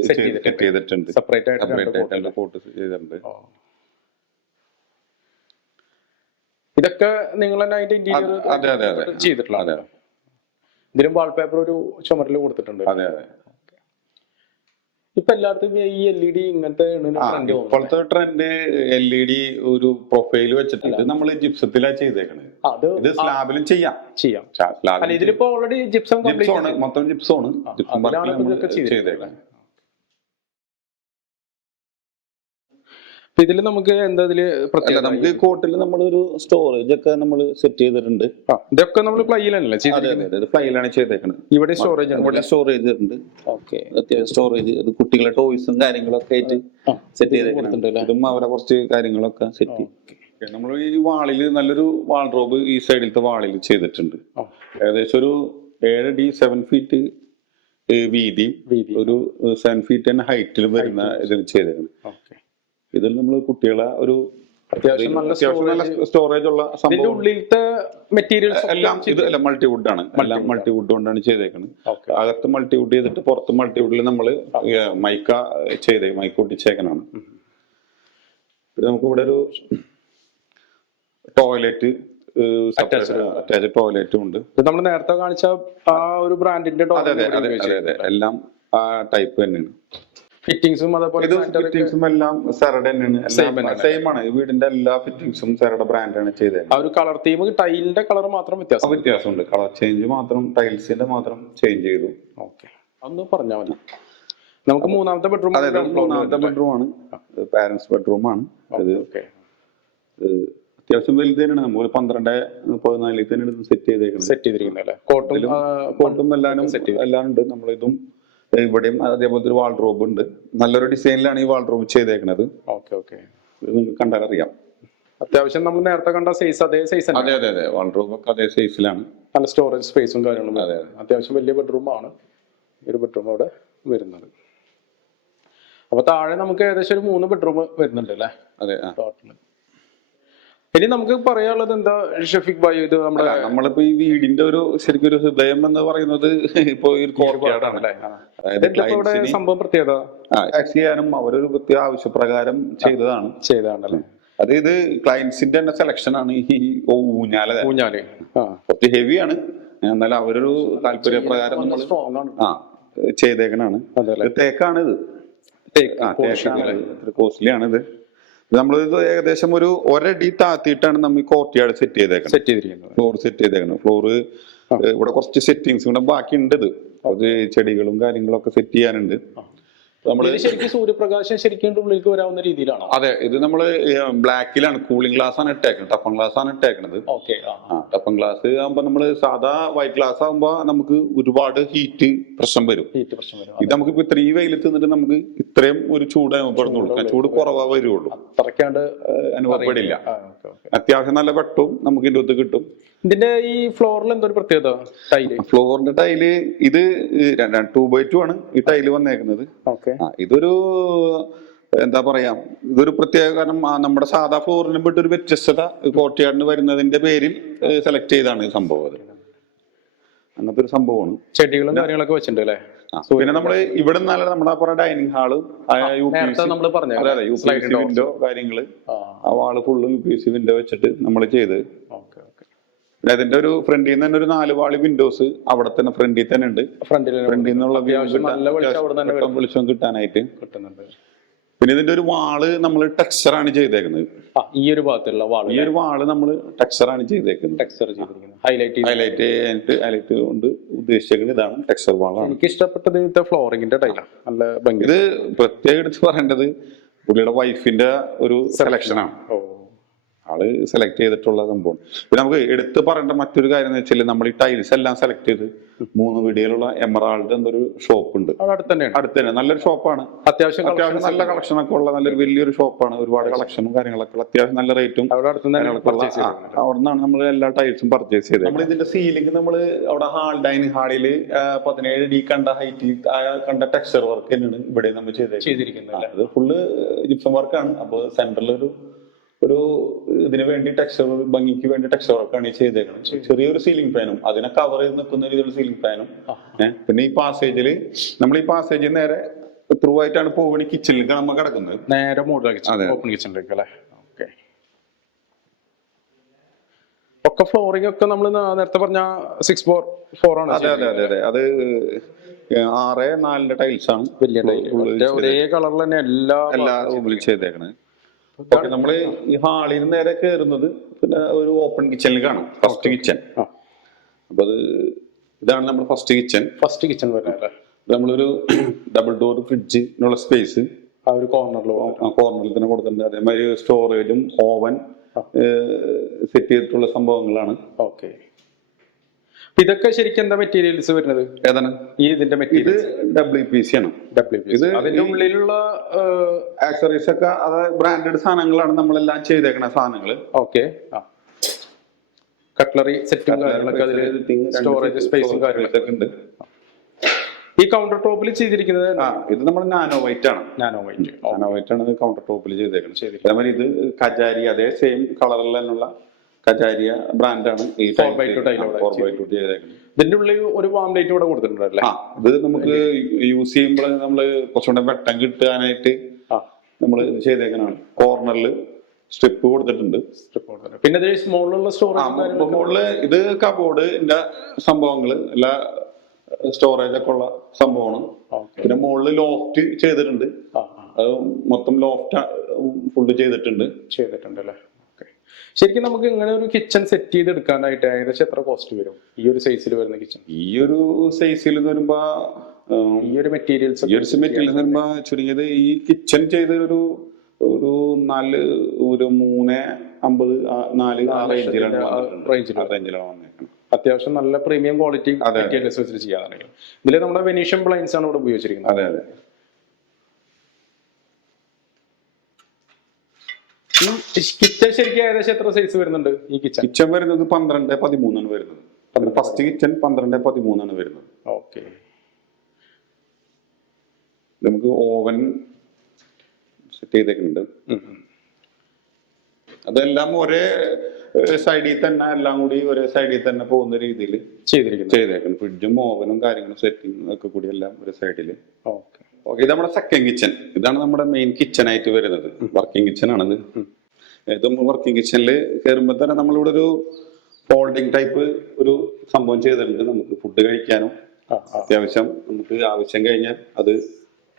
ചെയ്തിട്ടുണ്ട്.
സെറ്റ് ചെയ്തിട്ടുണ്ട്.
സെപ്പറേറ്റ് ആയിട്ട് രണ്ട്
കോട്ട് ചെയ്തിട്ടുണ്ട്.
ഓ. ഇതൊക്കെ നിങ്ങൾ തന്നെ അതിന്റെ ഇന്റീരിയർ
അതെ അതെ അതെ.
ചെയ്തിട്ടുള്ള
അതെ.
ഇതിലും വാൾപേപ്പർ ഒരു ചുമരിൽ കൊടുത്തിട്ടുണ്ട്.
അതെ അതെ.
ഇപ്പൊ എല്ലായിടത്തും ഈ എൽ ഇ ഡി ഇങ്ങനത്തെ
ഇപ്പോഴത്തെ ട്രെൻഡ് എൽ ഇ ഡി ഒരു പ്രൊഫൈൽ വെച്ചിട്ട് ഇത് നമ്മൾ ജിപ്സത്തിലാ ചെയ്തേക്കണത്.
അത്
ഇത് സ്ലാബിലും ചെയ്യാം.
ചെയ്യാം. ഇതിലിപ്പോ ഓൾറെഡി ജിപ്സം
ജിപ്സോണ് മൊത്തം ജിപ്സോണ് ജിപ്സം
അതിലാണ്
ചെയ്തേക്കണം
ഇതിൽ നമുക്ക് എന്താ
ഇതിൽ
പ്രത്യേകത?
നമുക്ക് കോട്ടിൽ നമ്മളൊരു സ്റ്റോറേജ് ഒക്കെ നമ്മൾ സെറ്റ് ചെയ്തിട്ടുണ്ട്.
ഇതൊക്കെ നമ്മൾ പ്ലൈയിലല്ലേ
പ്ലൈലാണ് ചെയ്തേക്കുന്നത്
ഇവിടെ സ്റ്റോറേജ്
ഇവിടെ സ്റ്റോറേജ് ഉണ്ട്.
ഓക്കെ.
അത്യാവശ്യം സ്റ്റോറേജ് അത് കുട്ടികളെ ടോയ്സും കാര്യങ്ങളൊക്കെ ആയിട്ട് സെറ്റ് ചെയ്തേക്കുന്നുണ്ട് അതും അവരെ കുറച്ച് കാര്യങ്ങളൊക്കെ സെറ്റ് ചെയ്യും നമ്മൾ ഈ വാളിൽ നല്ലൊരു വാൾഡ്രോബ് ഈ സൈഡിലത്തെ വാളിൽ ചെയ്തിട്ടുണ്ട്. ഏകദേശം ഒരു ഏഴ് ഡി സെവൻ ഫീറ്റ് വീതി.
വീതി.
ഒരു സെവൻ ഫീറ്റ് തന്നെ ഹൈറ്റിൽ വരുന്ന ഇതിൽ ചെയ്തേക്കണം
ഓക്കെ
ഇതിൽ നമ്മൾ കുട്ടികളെ ഒരു
അത്യാവശ്യം നല്ല
സ്റ്റോറേജ് ഉള്ള
ഉള്ളിലത്തെ മെറ്റീരിയൽസ്
എല്ലാം ഇത് മൾട്ടിവുഡ് ആണ്. എല്ലാം മൾട്ടിവുഡ് കൊണ്ടാണ് ചെയ്തേക്കുന്നത് അകത്ത് മൾട്ടിവുഡ് ചെയ്തിട്ട് പുറത്ത് മൾട്ടിവുഡിൽ നമ്മൾ മൈക്ക ചെയ്തേ മൈക്ക ഒട്ടിച്ചേക്കനാണ് പിന്നെ നമുക്ക് ഇവിടെ ഒരു ടോയ്ലറ്റ് അറ്റാച്ച് ടോയ്ലറ്റും ഉണ്ട്.
നമ്മൾ നേരത്തെ കാണിച്ച ആ ഒരു ബ്രാൻഡിന്റെ
ടോയ്ലറ്റ് അതെ അതെ അതെ അതെ എല്ലാം ആ ടൈപ്പ് തന്നെയാണ്.
ഫിറ്റിംഗ്സും അതേപോലെ
ഇത് ഫിറ്റിംഗ്സും എല്ലാം സെറഡ് തന്നെയാണ്. സെയിം ആണ്. വീടിന്റെ എല്ലാ ഫിറ്റിംഗ്സും സെറഡ് ബ്രാൻഡാണ് ചെയ്തത്.
ആ ഒരു കളർ തീം ടൈലിന്റെ കളർ മാത്രം വ്യത്യാസം
വ്യത്യാസമുണ്ട്. കളർ ചേഞ്ച് മാത്രം ടൈൽസിന്റെ മാത്രം ചേഞ്ച് ചെയ്തു.
ഓക്കെ അന്ന് പറഞ്ഞാൽ മതി. നമുക്ക് മൂന്നാമത്തെ ബെഡ്റൂം
മൂന്നാമത്തെ ബെഡ്റൂം ആണ്. പാരന്റ്സ് ബെഡ്റൂം ആണ്. അത്
ഓക്കെ
അത്യാവശ്യം വലുത് തന്നെയാണ്. നമ്മൾ പന്ത്രണ്ട് പതിനാലിൽ തന്നെയാണ് സെറ്റ് ചെയ്തേക്കുന്നത്
സെറ്റ് ചെയ്തിരിക്കുന്നത് കോട്ടും
കോട്ടും എല്ലാവരും സെറ്റ് ചെയ്തു. എല്ലാം ഉണ്ട് നമ്മളിതും ഇവിടെയും അതേപോലെ ഒരു വാൾഡ്രോബ് ഉണ്ട്. നല്ലൊരു ഡിസൈനിലാണ് ഈ വാൾഡ്രോബ് ചെയ്തേക്കുന്നത്
ഓക്കെ ഓക്കെ.
ഇത് കണ്ടാൽ അറിയാം.
അത്യാവശ്യം നമ്മൾ നേരത്തെ കണ്ട സൈസ് അതേ സൈസ്
അതെ അതെ അതെ. വാൾഡ്രോബ് ഒക്കെ അതേ സൈസിലാണ്
നല്ല സ്റ്റോറേജ് സ്പേസും കാര്യങ്ങളും
അതെ,
അത്യാവശ്യം വലിയ ബെഡ്റൂമാണ് ഒരു ബെഡ്റൂം അവിടെ വരുന്നത്. അപ്പൊ താഴെ നമുക്ക് ഏകദേശം ഒരു മൂന്ന് ബെഡ്റൂം വരുന്നുണ്ട് അല്ലേ?
അതെ
ടോട്ടൽ ഇനി നമുക്ക് പറയാനുള്ളത് എന്താ ഷഫീഖ് ഭായി ഇത് നമ്മുടെ
നമ്മളിപ്പോ ഈ വീടിന്റെ ഒരു ശരിക്കും ഒരു ഹൃദയം എന്ന് പറയുന്നത് ഇപ്പൊ ഒരു അതായത്
സംഭവം പ്രത്യേകത?
ടാക്സ് ചെയ്യാനും അവരൊരു പ്രത്യേക ആവശ്യപ്രകാരം ചെയ്തതാണ്.
ചെയ്തതാണല്ലേ?
അത് ഇത് ക്ലയൻസിന്റെ തന്നെ സെലക്ഷൻ ആണ് ഈ ഊഞ്ഞാല.
ഊഞ്ഞാൽ
കുറച്ച് ഹെവിയാണ് എന്നാലും അവരൊരു താല്പര്യപ്രകാരം നമ്മൾ
സ്ട്രോങ് ആണ്.
ആ ചെയ്തേക്കണാണ് തേക്കാണ് ഇത്
തേക്ക്
ആ
polish
ഇത് ഇത് നമ്മളിത് ഏകദേശം ഒരു ഒരടി താത്തിയിട്ടാണ് നമ്മൾ കോർട്ടിയാട് സെറ്റ് ചെയ്തേക്കുന്നത്
സെറ്റ് ചെയ്തിരിക്കുന്നത്.
ഫ്ലോർ സെറ്റ് ചെയ്തേക്കുന്നത് ഫ്ലോർ ഇവിടെ കുറച്ച് സെറ്റിങ്സ് കൂടെ ബാക്കി ഉണ്ട് അത് ചെടികളും കാര്യങ്ങളൊക്കെ സെറ്റ് ചെയ്യാനുണ്ട്.
ശരിക്കും സൂര്യപ്രകാശം ശരിക്കും ഉള്ളിലേക്ക് വരാവുന്ന രീതിയിലാണ്?
അതെ ഇത് നമ്മൾ ബ്ലാക്കിലാണ് കൂളിംഗ് ഗ്ലാസ് ആണ് ഇട്ടേക്കുന്നത് ടഫൺ ഗ്ലാസ് ആണ് ഇട്ടേക്കുന്നത്
ഓക്കെ
ടഫൺ ഗ്ലാസ് ആകുമ്പോ നമ്മൾ സാധാ വൈറ്റ് ഗ്ലാസ് ആകുമ്പോ നമുക്ക് ഒരുപാട് ഹീറ്റ് പ്രശ്നം വരും.
ഹീറ്റ് പ്രശ്നം വരും
ഇത് നമുക്ക് ഇപ്പൊ ഇത്രയും വെയിലത്ത് നിന്നിട്ട് നമുക്ക് ഇത്രയും ഒരു ചൂട് അനുഭവപ്പെടുന്നുള്ളൂ. ചൂട് കുറവാ വരുള്ളൂ.
അത്രയ്ക്കാണ്ട്
അനുഭവപ്പെടില്ല. അത്യാവശ്യം നല്ല വെട്ടവും നമുക്ക് ഇതിന്റെ ഒത്ത് കിട്ടും.
ഇതിന്റെ ഈ ഫ്ലോറിൽ എന്തോ ഒരു പ്രത്യേകത ടൈൽ?
ഫ്ലോറിന്റെ ടൈൽ ഇത് ടു ബൈ ടു ആണ് ഈ ടൈൽ വന്നേക്കുന്നത്.
ഓക്കെ.
ഇതൊരു എന്താ പറയാ ഇതൊരു പ്രത്യേക കാരണം നമ്മുടെ സാധാ ഫ്ലോറിനെ വിട്ട് ഒരു വ്യത്യസ്തത കോട്ടയാടിന് വരുന്നതിന്റെ പേരിൽ സെലക്ട് ചെയ്താണ് ഈ സംഭവം അത്. അങ്ങനത്തെ ഒരു സംഭവമാണ്.
ചെടികളും കാര്യങ്ങളൊക്കെ വെച്ചിട്ടുണ്ട് അല്ലേ?
പിന്നെ നമ്മൾ ഇവിടെ നിന്നാലും നമ്മുടെ അപ്പുറം ഡൈനിങ്
ഹാൾ നമ്മൾ പറഞ്ഞു
അതെ യു പി എസ്. വിൻഡോ കാര്യങ്ങൾ.
ആ.
Wall full U P S window വെച്ചിട്ട് നമ്മൾ ചെയ്ത്. അതിന്റെ ഒരു ഫ്രണ്ടിൽ നിന്ന് തന്നെ ഒരു നാല് വാളി വിൻഡോസ് അവിടെ തന്നെ ഫ്രണ്ടിൽ തന്നെ ഉണ്ട്.
ഫ്രണ്ടിൽ
നിന്നുള്ള
വെളിച്ചം
കിട്ടാനായിട്ട്.
കിട്ടുന്നുണ്ട്.
പിന്നെ ഇതിന്റെ ഒരു വാൾ നമ്മൾ ടെക്സ്ചറാണ് ചെയ്തേക്കുന്നത്.
ഈ ഒരു ഭാഗത്തുള്ള വാൾ
ഈ ഒരു വാൾ നമ്മൾ ടെക്സ്ചറാണ് ചെയ്തേക്കുന്നത്.
ടെക്സ്ചർ ചെയ്തിരിക്കുന്നത്. ഹൈലൈറ്റ്
ഹൈലൈറ്റ് ചെയ്യാനായിട്ട് ഹൈലൈറ്റ് കൊണ്ട് ഉദ്ദേശിക്കുന്നത് ഇതാണ് ടെക്സ്ചർ വാളാണ്.
എനിക്ക് ഇഷ്ടപ്പെട്ടത് ഇവിടുത്തെ ഫ്ലോറിങ്ങിന്റെ ടൈലാണ്. നല്ല ഭംഗി
ഇത് പ്രത്യേകം എടുത്ത് പറയേണ്ടത് പുള്ളിയുടെ വൈഫിന്റെ ഒരു സെലക്ഷനാണ്
ഓ.
ആൾ സെലക്ട് ചെയ്തിട്ടുള്ള സംഭവം പിന്നെ നമുക്ക് എടുത്ത് പറയേണ്ട മറ്റൊരു കാര്യം എന്ന് വെച്ചാൽ നമ്മൾ ഈ ടൈൽസ് എല്ലാം സെലക്ട് ചെയ്ത് മൂന്ന് വീടികളുള്ള എമറാൾഡ് എന്നൊരു ഷോപ്പ് ഉണ്ട്.
അടുത്ത് തന്നെയാണ്
അടുത്ത് തന്നെ നല്ലൊരു ഷോപ്പാണ്
അത്യാവശ്യം
അത്യാവശ്യം നല്ല കളക്ഷൻ ഒക്കെ ഉള്ള നല്ലൊരു വലിയൊരു ഷോപ്പാണ് ഒരുപാട് കളക്ഷനും കാര്യങ്ങളൊക്കെ ഉള്ള അത്യാവശ്യം നല്ല റേറ്റും
അവിടെ തന്നെ
നിന്നാണ് നമ്മൾ എല്ലാ ടൈൽസും പർച്ചേസ് ചെയ്തത്. നമ്മൾ ഇതിന്റെ സീലിംഗ് നമ്മൾ അവിടെ ഹാൾ ഡൈനിങ് ഹാളിൽ പതിനേഴ് ഡി കണ്ട ഹൈറ്റ് കണ്ട ടെക്സ്ചർ വർക്ക് തന്നെയാണ് ഇവിടെ നമ്മൾ ചെയ്തത്.
ചെയ്തിരിക്കുന്നത്
അത് ഫുള്ള് ജിപ്സം വർക്കാണ് അപ്പൊ സെന്ററിൽ ഒരു ഒരു ഇതിനു വേണ്ടി ടെക്സ്ചർ ഭംഗിക്ക് വേണ്ടി ടെക്സ്ചർ വർക്കാണ് ഈ ചെയ്തേക്കുന്നത് ചെറിയൊരു സീലിംഗ് ഫാനും അതിനെ കവർ ചെയ്ത് നിൽക്കുന്ന രീതിയിലുള്ള സീലിംഗ് ഫാനും പിന്നെ ഈ പാസേജിൽ നമ്മൾ ഈ പാസേജിൽ നേരെ ത്രൂ ആയിട്ടാണ് പോകണി കിച്ചണിലേക്ക് നമ്മൾ കിടക്കുന്നത്.
നേരെ കിച്ചൺ ഓപ്പൺ കിച്ചണിലേക്ക് അല്ലേ? ഓക്കെ ഒക്കെ ഫ്ലോറിംഗ് ഒക്കെ നമ്മൾ നേരത്തെ പറഞ്ഞ സിക്സ് ഫോർ ഫോർ ആണ്
അതെ അതെ അതെ അതെ. അത് ആറ് നാലിന്റെ ടൈൽസ് ആണ്
വലിയ ഒരേ കളറിൽ തന്നെ എല്ലാ
എല്ലാ റൂമിലും ചെയ്തേക്കണത്. ഓക്കെ നമ്മൾ ഈ ഹാളിൽ നിന്ന് നേരെ കയറുന്നത് പിന്നെ ഒരു ഓപ്പൺ കിച്ചണിൽ കാണും. ഫസ്റ്റ് കിച്ചൺ അപ്പൊ അത് ഇതാണ് നമ്മൾ ഫസ്റ്റ് കിച്ചൺ
ഫസ്റ്റ് കിച്ചൺ വരുന്നത്
നമ്മളൊരു ഡബിൾ ഡോർ ഫ്രിഡ്ജിനുള്ള സ്പേസ്
ആ ഒരു കോർണറിൽ
കോർണറിൽ തന്നെ കൊടുത്തിട്ടുണ്ട്. അതേമാതിരി സ്റ്റോറേജും ഓവൻ സെറ്റ് ചെയ്തിട്ടുള്ള സംഭവങ്ങളാണ്.
ഓക്കെ ഇതൊക്കെ ശരിക്കും എന്താ മെറ്റീരിയൽസ് വരുന്നത്?
ഏതാണ്?
ഈ ഇതിന്റെ
ഇത്
മെറ്റീരിയൽ
ഡബ്ല്യു പി സി ആണ്.
ഡബ്ല്യു
ഇത്
അതിന്റെ ഉള്ളിലുള്ള
ആക്സറീസ് ഒക്കെ അതായത് ബ്രാൻഡഡ് സാധനങ്ങളാണ് നമ്മളെല്ലാം ചെയ്തേക്കുന്ന സാധനങ്ങൾ
ഓക്കെ. കട്ട്ലറി സെറ്റും കാര്യങ്ങളൊക്കെ അതിൽ സ്റ്റോറേജ് സ്പേസും കാര്യങ്ങളൊക്കെ.
ഉണ്ട്.
ഈ കൗണ്ടർ ടോപ്പിൽ ചെയ്തിരിക്കുന്നത്
ആ ഇത് നമ്മൾ നാനോ വൈറ്റ് ആണ്.
നാനോ വൈറ്റ്
നാനോ വൈറ്റ് ആണ് കൗണ്ടർ ടോപ്പിൽ ചെയ്തേക്കുന്നത് ശരി അതേമാതിരി ഇത് കജാരി അതേ സെയിം കളറിൽ തന്നെയുള്ള കജാരിയ ബ്രാൻഡാണ് ഈ
four by two
four by two
ഇതിന്റെ ഉള്ളിൽ ഒരു വാം ലൈറ്റ് ഇവിടെ കൊടുത്തിട്ടുണ്ടല്ലേ
ആ ഇത് നമുക്ക് യൂസ് ചെയ്യുമ്പോൾ നമ്മൾ കുറച്ചുകൂടെ വെട്ടം കിട്ടാനായിട്ട് നമ്മൾ ചെയ്തേക്കണാണ് കോർണറിൽ സ്ട്രിപ്പ് കൊടുത്തിട്ടുണ്ട്.
സ്ട്രിപ്പ് കൊടുത്തിട്ടുണ്ട്. പിന്നെ സ്മോളിലുള്ള
ആ
സ്റ്റോറേജ്
മുകളിൽ ഇത് കബോർഡിന്റെ സംഭവങ്ങൾ എല്ലാ സ്റ്റോറേജ് ഒക്കെ ഉള്ള സംഭവമാണ്. പിന്നെ മുകളിൽ ലോഫ്റ്റ് ചെയ്തിട്ടുണ്ട്. അത് മൊത്തം ലോഫ്റ്റ് ഫുള്ള് ചെയ്തിട്ടുണ്ട്.
ചെയ്തിട്ടുണ്ട് അല്ലേ? ശരിക്കും നമുക്ക് ഇങ്ങനെ ഒരു കിച്ചൺ സെറ്റ് ചെയ്ത് എടുക്കാനായിട്ട് ഏകദേശം എത്ര കോസ്റ്റ് വരും? ഈ ഒരു സൈസിൽ വരുന്ന കിച്ചൺ
ഈ ഒരു സൈസിൽ വരുമ്പോ
ഈ ഒരു മെറ്റീരിയൽസ്
ഈ ഒരു മെറ്റീരിയൽസ് വരുമ്പോ ചുരുങ്ങിയത് ഈ കിച്ചൺ ചെയ്ത ഒരു ഒരു നാല് ഒരു മൂന്ന് അമ്പത് നാല് റേഞ്ചിലാണ് റേഞ്ചിലാണ് വന്നേക്കുന്നത്
അത്യാവശ്യം നല്ല പ്രീമിയം ക്വാളിറ്റി. മെറ്റീരിയൽസ് വെച്ചിട്ട് ചെയ്യാനാണെങ്കിൽ ഇതിൽ നമ്മുടെ വെനീഷ്യൻ പ്ലൈൻസ് ആണ് ഇവിടെ ഉപയോഗിച്ചിരിക്കുന്നത്.
അതെ അതെ.
കിച്ചൺ ശരിക്കും ഏകദേശം എത്ര സൈസ് വരുന്നുണ്ട് ഈ കിച്ചൺ?
കിച്ചൺ വരുന്നത് പന്ത്രണ്ട് പതിമൂന്നാണ് വരുന്നത്. ഫസ്റ്റ് കിച്ചൺ പന്ത്രണ്ട് പതിമൂന്നാണ് വരുന്നത്.
ഓക്കെ.
നമുക്ക് ഓവൻ സെറ്റ് ചെയ്തേക്കുന്നുണ്ട്. അതെല്ലാം ഒരേ സൈഡിൽ തന്നെ എല്ലാം കൂടി ഒരേ സൈഡിൽ തന്നെ പോകുന്ന രീതിയിൽ
ചെയ്തിരിക്കുന്നു.
ചെയ്തേക്കണം ഫ്രിഡ്ജും ഓവനും കാര്യങ്ങളും സെറ്റിംഗ് ഒക്കെ കൂടി എല്ലാം ഒരു സൈഡിൽ
ഓക്കെ.
ഓക്കെ ഇത് നമ്മുടെ സെക്കൻഡ് കിച്ചൺ ഇതാണ് നമ്മുടെ മെയിൻ കിച്ചൺ ആയിട്ട് വരുന്നത്. വർക്കിംഗ് കിച്ചൺ ആണിത്. ഇത് വർക്കിംഗ് കിച്ചണിൽ കയറുമ്പോൾ തന്നെ നമ്മളിവിടെ ഒരു ഫോൾഡിങ് ടൈപ്പ് ഒരു സംഭവം ചെയ്തിട്ടുണ്ട്. നമുക്ക് ഫുഡ് കഴിക്കാനും അത്യാവശ്യം നമുക്ക് ആവശ്യം കഴിഞ്ഞാൽ അത്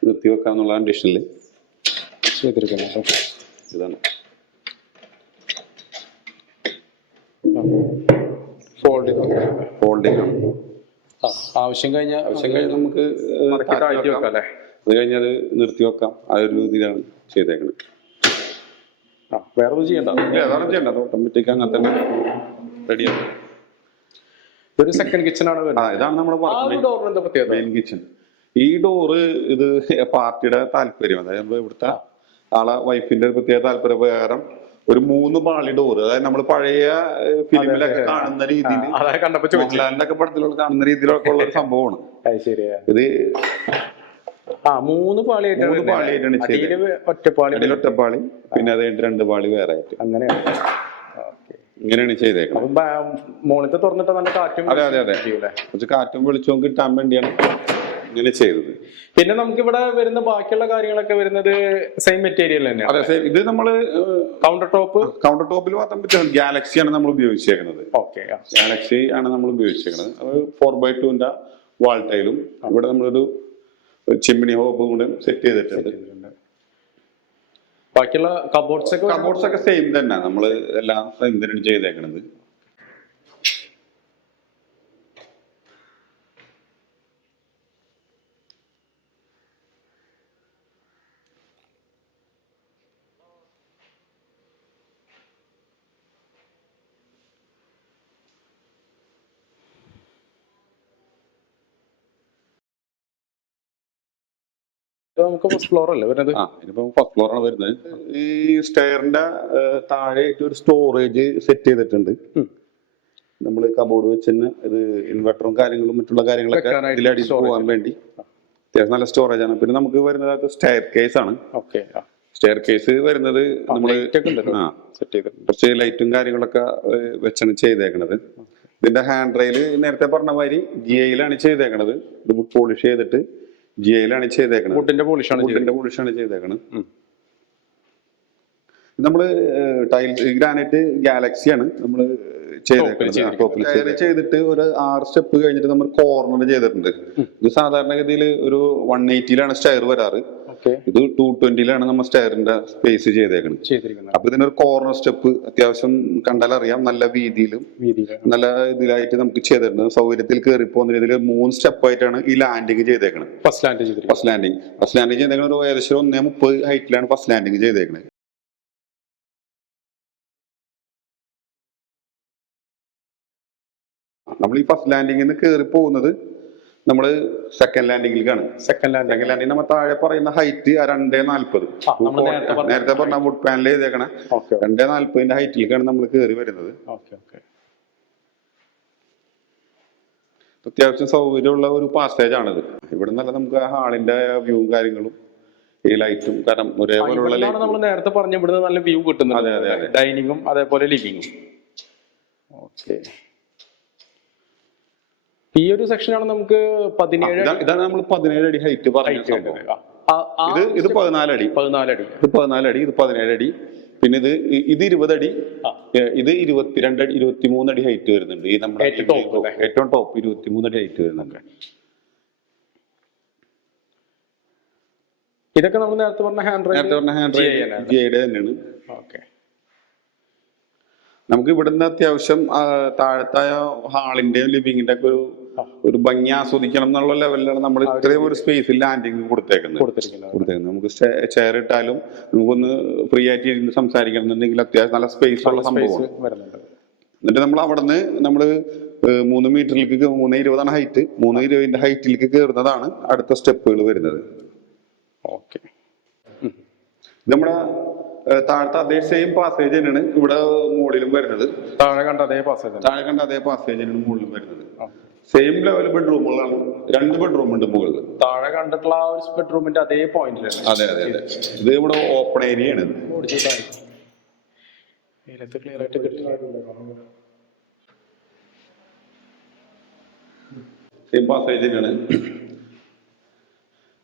നിർത്തി വെക്കാന്നുള്ള കണ്ടീഷനിൽ ഇതാണ്.
ഫോൾഡിങ്
ഫോൾഡിംഗ് ആണ്.
ആവശ്യം കഴിഞ്ഞാൽ
ആവശ്യം കഴിഞ്ഞാൽ നമുക്ക്
താഴ്ത്തി വെക്കാം. അല്ലേ
അത് കഴിഞ്ഞാൽ നിർത്തി വെക്കാം. ആ ഒരു രീതിയിലാണ് ചെയ്തേക്കുന്നത്
ആ വേറെ ഒന്നും ചെയ്യണ്ട.
അതാണ് ചെയ്യേണ്ടത് ഓട്ടോമാറ്റിക് അങ്ങനെ തന്നെ റെഡിയാണ്
ഒരു സെക്കൻഡ് കിച്ചൺ ആണ് വരുന്നത്.
ഇതാണ്
നമ്മൾ പ്രത്യേകത?
മെയിൻ കിച്ചൺ ഈ ഡോറ് ഇത് പാർട്ടിയുടെ താല്പര്യം. അതായത് ഇവിടുത്തെ ആളെ വൈഫിന്റെ ഒരു പ്രത്യേക താല്പര്യ പ്രകാരം ഒരു മൂന്ന് പാളി ഡോറ് അതായത് നമ്മൾ പഴയ ഫിലിമിലൊക്കെ കാണുന്ന രീതിയിൽ
അതായത് കണ്ടപ്പോ ചോദിച്ചില്ല
മോഹൻലാലിന്റെ ഒക്കെ പടത്തിലൊക്കെ കാണുന്ന രീതിയിലൊക്കെ ഉള്ള ഒരു സംഭവമാണ്. ഇത്
ആ മൂന്ന് പാളിയായിട്ടാണ്
മൂന്ന് പാളിയായിട്ടാണ്
വരുന്നത്.
ചെയ്തത്.
അടിയിൽ ഒറ്റപ്പാളി
അടിയിൽ ഒറ്റപ്പാളി പിന്നെ അത് കഴിഞ്ഞിട്ട് രണ്ട് പാളി വേറെ ആയിട്ട്.
അങ്ങനെയാണ്.
ഇങ്ങനെയാണ് ചെയ്തേക്കുന്നത്
മോളിത്തെ തുറന്നിട്ട് നല്ല കാറ്റും
അതെ അതെ അതെ. കുറച്ച് കാറ്റും വെളിച്ചവും കിട്ടാൻ വേണ്ടിയാണ് ഇങ്ങനെ ചെയ്തത്.
പിന്നെ നമുക്ക് ഇവിടെ വരുന്ന ബാക്കിയുള്ള കാര്യങ്ങളൊക്കെ വരുന്നത് സെയിം മെറ്റീരിയൽ തന്നെ
അതെ. ഇത് നമ്മൾ
കൗണ്ടർ ടോപ്പ്
കൗണ്ടർ ടോപ്പിൽ മാത്രം പറ്റും ഗാലക്സിയാണ് നമ്മൾ ഉപയോഗിച്ചേക്കുന്നത്
ഓക്കെ
ഗാലക്സി ആണ് നമ്മൾ ഉപയോഗിച്ചേക്കുന്നത് അത് ഫോർ ബൈ ടുവിന്റെ വാൾ ടൈലും ഇവിടെ നമ്മളൊരു ചിമ്മിണി ഹോബും കൂടെ സെറ്റ് ചെയ്തിട്ടുണ്ട്.
ബാക്കിയുള്ള കബോർഡ്സ് ഒക്കെ
കബോർഡ്സ് ഒക്കെ സെയിം തന്നെ. നമ്മൾ എല്ലാം സെയിം ചെയ്തേക്കണത്?
ഇത് നമുക്ക് ഫസ്റ്റ് ഫ്ലോർ അല്ലേ വരുന്നത്?
ആ ഇനിയിപ്പോ ഫസ്റ്റ് ഫ്ലോർ ആണ് വരുന്നത്. ഈ സ്റ്റെയറിന്റെ താഴെ ഒരു സ്റ്റോറേജ് സെറ്റ് ചെയ്തിട്ടുണ്ട്. നമ്മൾ കബോർഡ് വെച്ച് തന്നെ ഇത് ഇൻവെർട്ടറും കാര്യങ്ങളും മറ്റുള്ള കാര്യങ്ങളൊക്കെ ഇതിലടി പോകാൻ വേണ്ടി. അത്യാവശ്യം നല്ല സ്റ്റോറേജ് ആണ്. പിന്നെ നമുക്ക് വരുന്നത് സ്റ്റെയർ കേസ് ആണ്.
ഓക്കെ
സ്റ്റെയർ കേസ് വരുന്നത്
ചെയ്ത്
കുറച്ച് ലൈറ്റും കാര്യങ്ങളൊക്കെ വെച്ചാണ് ചെയ്തേക്കണത്. ഇതിന്റെ ഹാൻഡ് റെയിൽ നേരത്തെ പറഞ്ഞ മാതിരി ജി ഐയിലാണ് ചെയ്തേക്കണത്. ഇത് പോളിഷ് ചെയ്തിട്ട് ജി ചെയ്തേക്കുന്നത് ചെയ്തേക്കണത്.
വുഡിന്റെ പോളിഷാണ്
വുഡിന്റെ പോളിഷാണ് ചെയ്തേക്കണത്. നമ്മൾ ടൈൽ ഗ്രാനൈറ്റ് ഗാലക്സിയാണ് നമ്മൾ ചെയ്തേക്കുന്നത്
ചെയ്തിരിക്കുന്നത്.
ടോപ്പിൽ ചെയ്തിട്ട് ഒരു ആറ് സ്റ്റെപ്പ് കഴിഞ്ഞിട്ട് നമ്മൾ കോർണർ ചെയ്തിട്ടുണ്ട്. ഇത് സാധാരണഗതിയിൽ ഒരു വൺ എയ്റ്റിയിലാണ് സ്റ്റയർ വരാറ്. ഇത് ടു ട്വന്റിയിലാണ് നമ്മൾ സ്റ്റെയറിന്റെ സ്പേസ് ചെയ്തേക്കുന്നത് അപ്പൊ ഇതിനൊരു കോർണർ സ്റ്റെപ്പ് അത്യാവശ്യം കണ്ടാൽ അറിയാം നല്ല വീതിയിലും നല്ല ഇതിലായിട്ട് നമുക്ക് ചെയ്തിരുന്നത് സൗകര്യത്തിൽ കയറി പോകുന്ന രീതിയിൽ മൂന്ന് സ്റ്റെപ്പ് ആയിട്ടാണ് ഈ ലാൻഡിങ് ചെയ്തേക്കുന്നത്
first landing
first landing first landing ചെയ്തേക്കുന്നത് ഒരു ഏകദേശം ഒന്നേ മുപ്പത് ഹൈറ്റിലാണ് ഫസ്റ്റ് ലാൻഡിങ് ചെയ്തേക്കുന്നത് നമ്മൾ ഈ ഫസ്റ്റ് ലാൻഡിങ്ങിൽ നിന്ന് കയറി പോകുന്നത് നമ്മൾ സെക്കൻഡ് ലാൻഡിങ്ങിലേക്കാണ്
സെക്കൻഡ് ലാൻഡ്
സെക്കൻഡ് ലാൻഡിങ് നമ്മൾ താഴെ പറയുന്ന ഹൈറ്റ് രണ്ടേ നാല്പത്.
നേരത്തെ പറഞ്ഞ-
വുഡ് പാനൽ ചെയ്തേക്കണ. രണ്ടേ നാല്പതിന്റെ ഹൈറ്റിലേക്കാണ് നമ്മൾ കയറി വരുന്നത്. അത്യാവശ്യം സൗകര്യമുള്ള ഒരു പാസേജ് ആണിത്. ഇവിടെ നല്ല നമുക്ക് ആ ഹാളിന്റെ വ്യൂവും കാര്യങ്ങളും ഈ ലൈറ്റും കാരണം ഒരേപോലെയുള്ള
നമ്മൾ നേരത്തെ പറഞ്ഞ ഇവിടുന്ന് നല്ല വ്യൂ കിട്ടുന്നത്.
അതെ, അതെ, അതെ.
ഡൈനിങ്ങും അതേപോലെ ലിവിങ്ങും ഓക്കെ ഈ ഒരു സെക്ഷനാണ് നമുക്ക് പതിനേഴ്
ഇതാണ് നമ്മൾ പതിനേഴ് അടി ഹൈറ്റ്
പറഞ്ഞത്
ഇത് ഇത് പതിനാലടി അടി.
പതിനാല് അടി.
ഇത് പതിനാലടി ഇത് പതിനേഴടി പിന്നെ ഇത് ഇത് ഇരുപതടി. ഇത് ഇരുപത്തിരണ്ട് അടി ഇരുപത്തിമൂന്ന് അടി ഹൈറ്റ് വരുന്നുണ്ട്. ഈ നമ്മുടെ
ഏറ്റവും
ടോപ്പ് ഇരുപത്തിമൂന്ന് അടി ഹൈറ്റ് വരുന്നുണ്ട്.
ഇതൊക്കെ നമ്മൾ നേരത്തെ പറഞ്ഞ ഹാൻഡ്
നേരത്തെ പറഞ്ഞ ഹാൻഡ് ജി ഐയുടെ തന്നെയാണ്.
ഓക്കെ.
നമുക്ക് ഇവിടുന്ന് അത്യാവശ്യം താഴത്തായ ഹാളിന്റെയും ഹാളിന്റെ ലിവിങ്ങിന്റെ ഒക്കെ ഒരു ഒരു ഭംഗി ആസ്വദിക്കണം എന്നുള്ള ലെവലിലാണ് നമ്മൾ ഇത്രയും ഒരു സ്പേസിൽ ലാൻഡിങ് കൊടുത്തേക്കുന്നത്. കൊടുത്തേക്കുന്നത്. നമുക്ക് ചെയർ ഇട്ടാലും നമുക്കൊന്ന് ഫ്രീ ആയിട്ട് ഇരുന്ന് സംസാരിക്കണം എന്നുണ്ടെങ്കിൽ അത്യാവശ്യം നല്ല സ്പേസ് ഉള്ള
സംഭവം
എന്നിട്ട് നമ്മൾ അവിടെ നിന്ന് നമ്മൾ മൂന്ന് മീറ്ററിലേക്ക് മൂന്ന് ഇരുപതാണ് ഹൈറ്റ് മൂന്ന് ഇരുപതിന്റെ ഹൈറ്റിലേക്ക് കയറുന്നതാണ് അടുത്ത സ്റ്റെപ്പുകൾ വരുന്നത്.
ഓക്കെ.
നമ്മുടെ താഴത്തെ അതേ സെയിം പാസേജ് തന്നെയാണ് ഇവിടെ മുകളിലും വരുന്നത്.
താഴെ കണ്ട അതേ പാസേജ്
താഴെ കണ്ട അതേ പാസേജ് തന്നെയാണ് മുകളിലും വരുന്നത്. സെയിം ലെവൽ ബെഡ്റൂമുകളാണ് രണ്ട് ബെഡ്റൂം ഉണ്ട് മുകളിൽ.
താഴെ കണ്ടിട്ടുള്ള ആ ഒരു ബെഡ്റൂമിന്റെ അതേ പോയിന്റിലാണ്
അതെ അതെ അതെ. ഇത് ഇവിടെ ഓപ്പൺ ഏരിയ ആണ്.
ക്ലിയർ ആയിട്ട്
സെയിം പാസേജ് തന്നെയാണ്.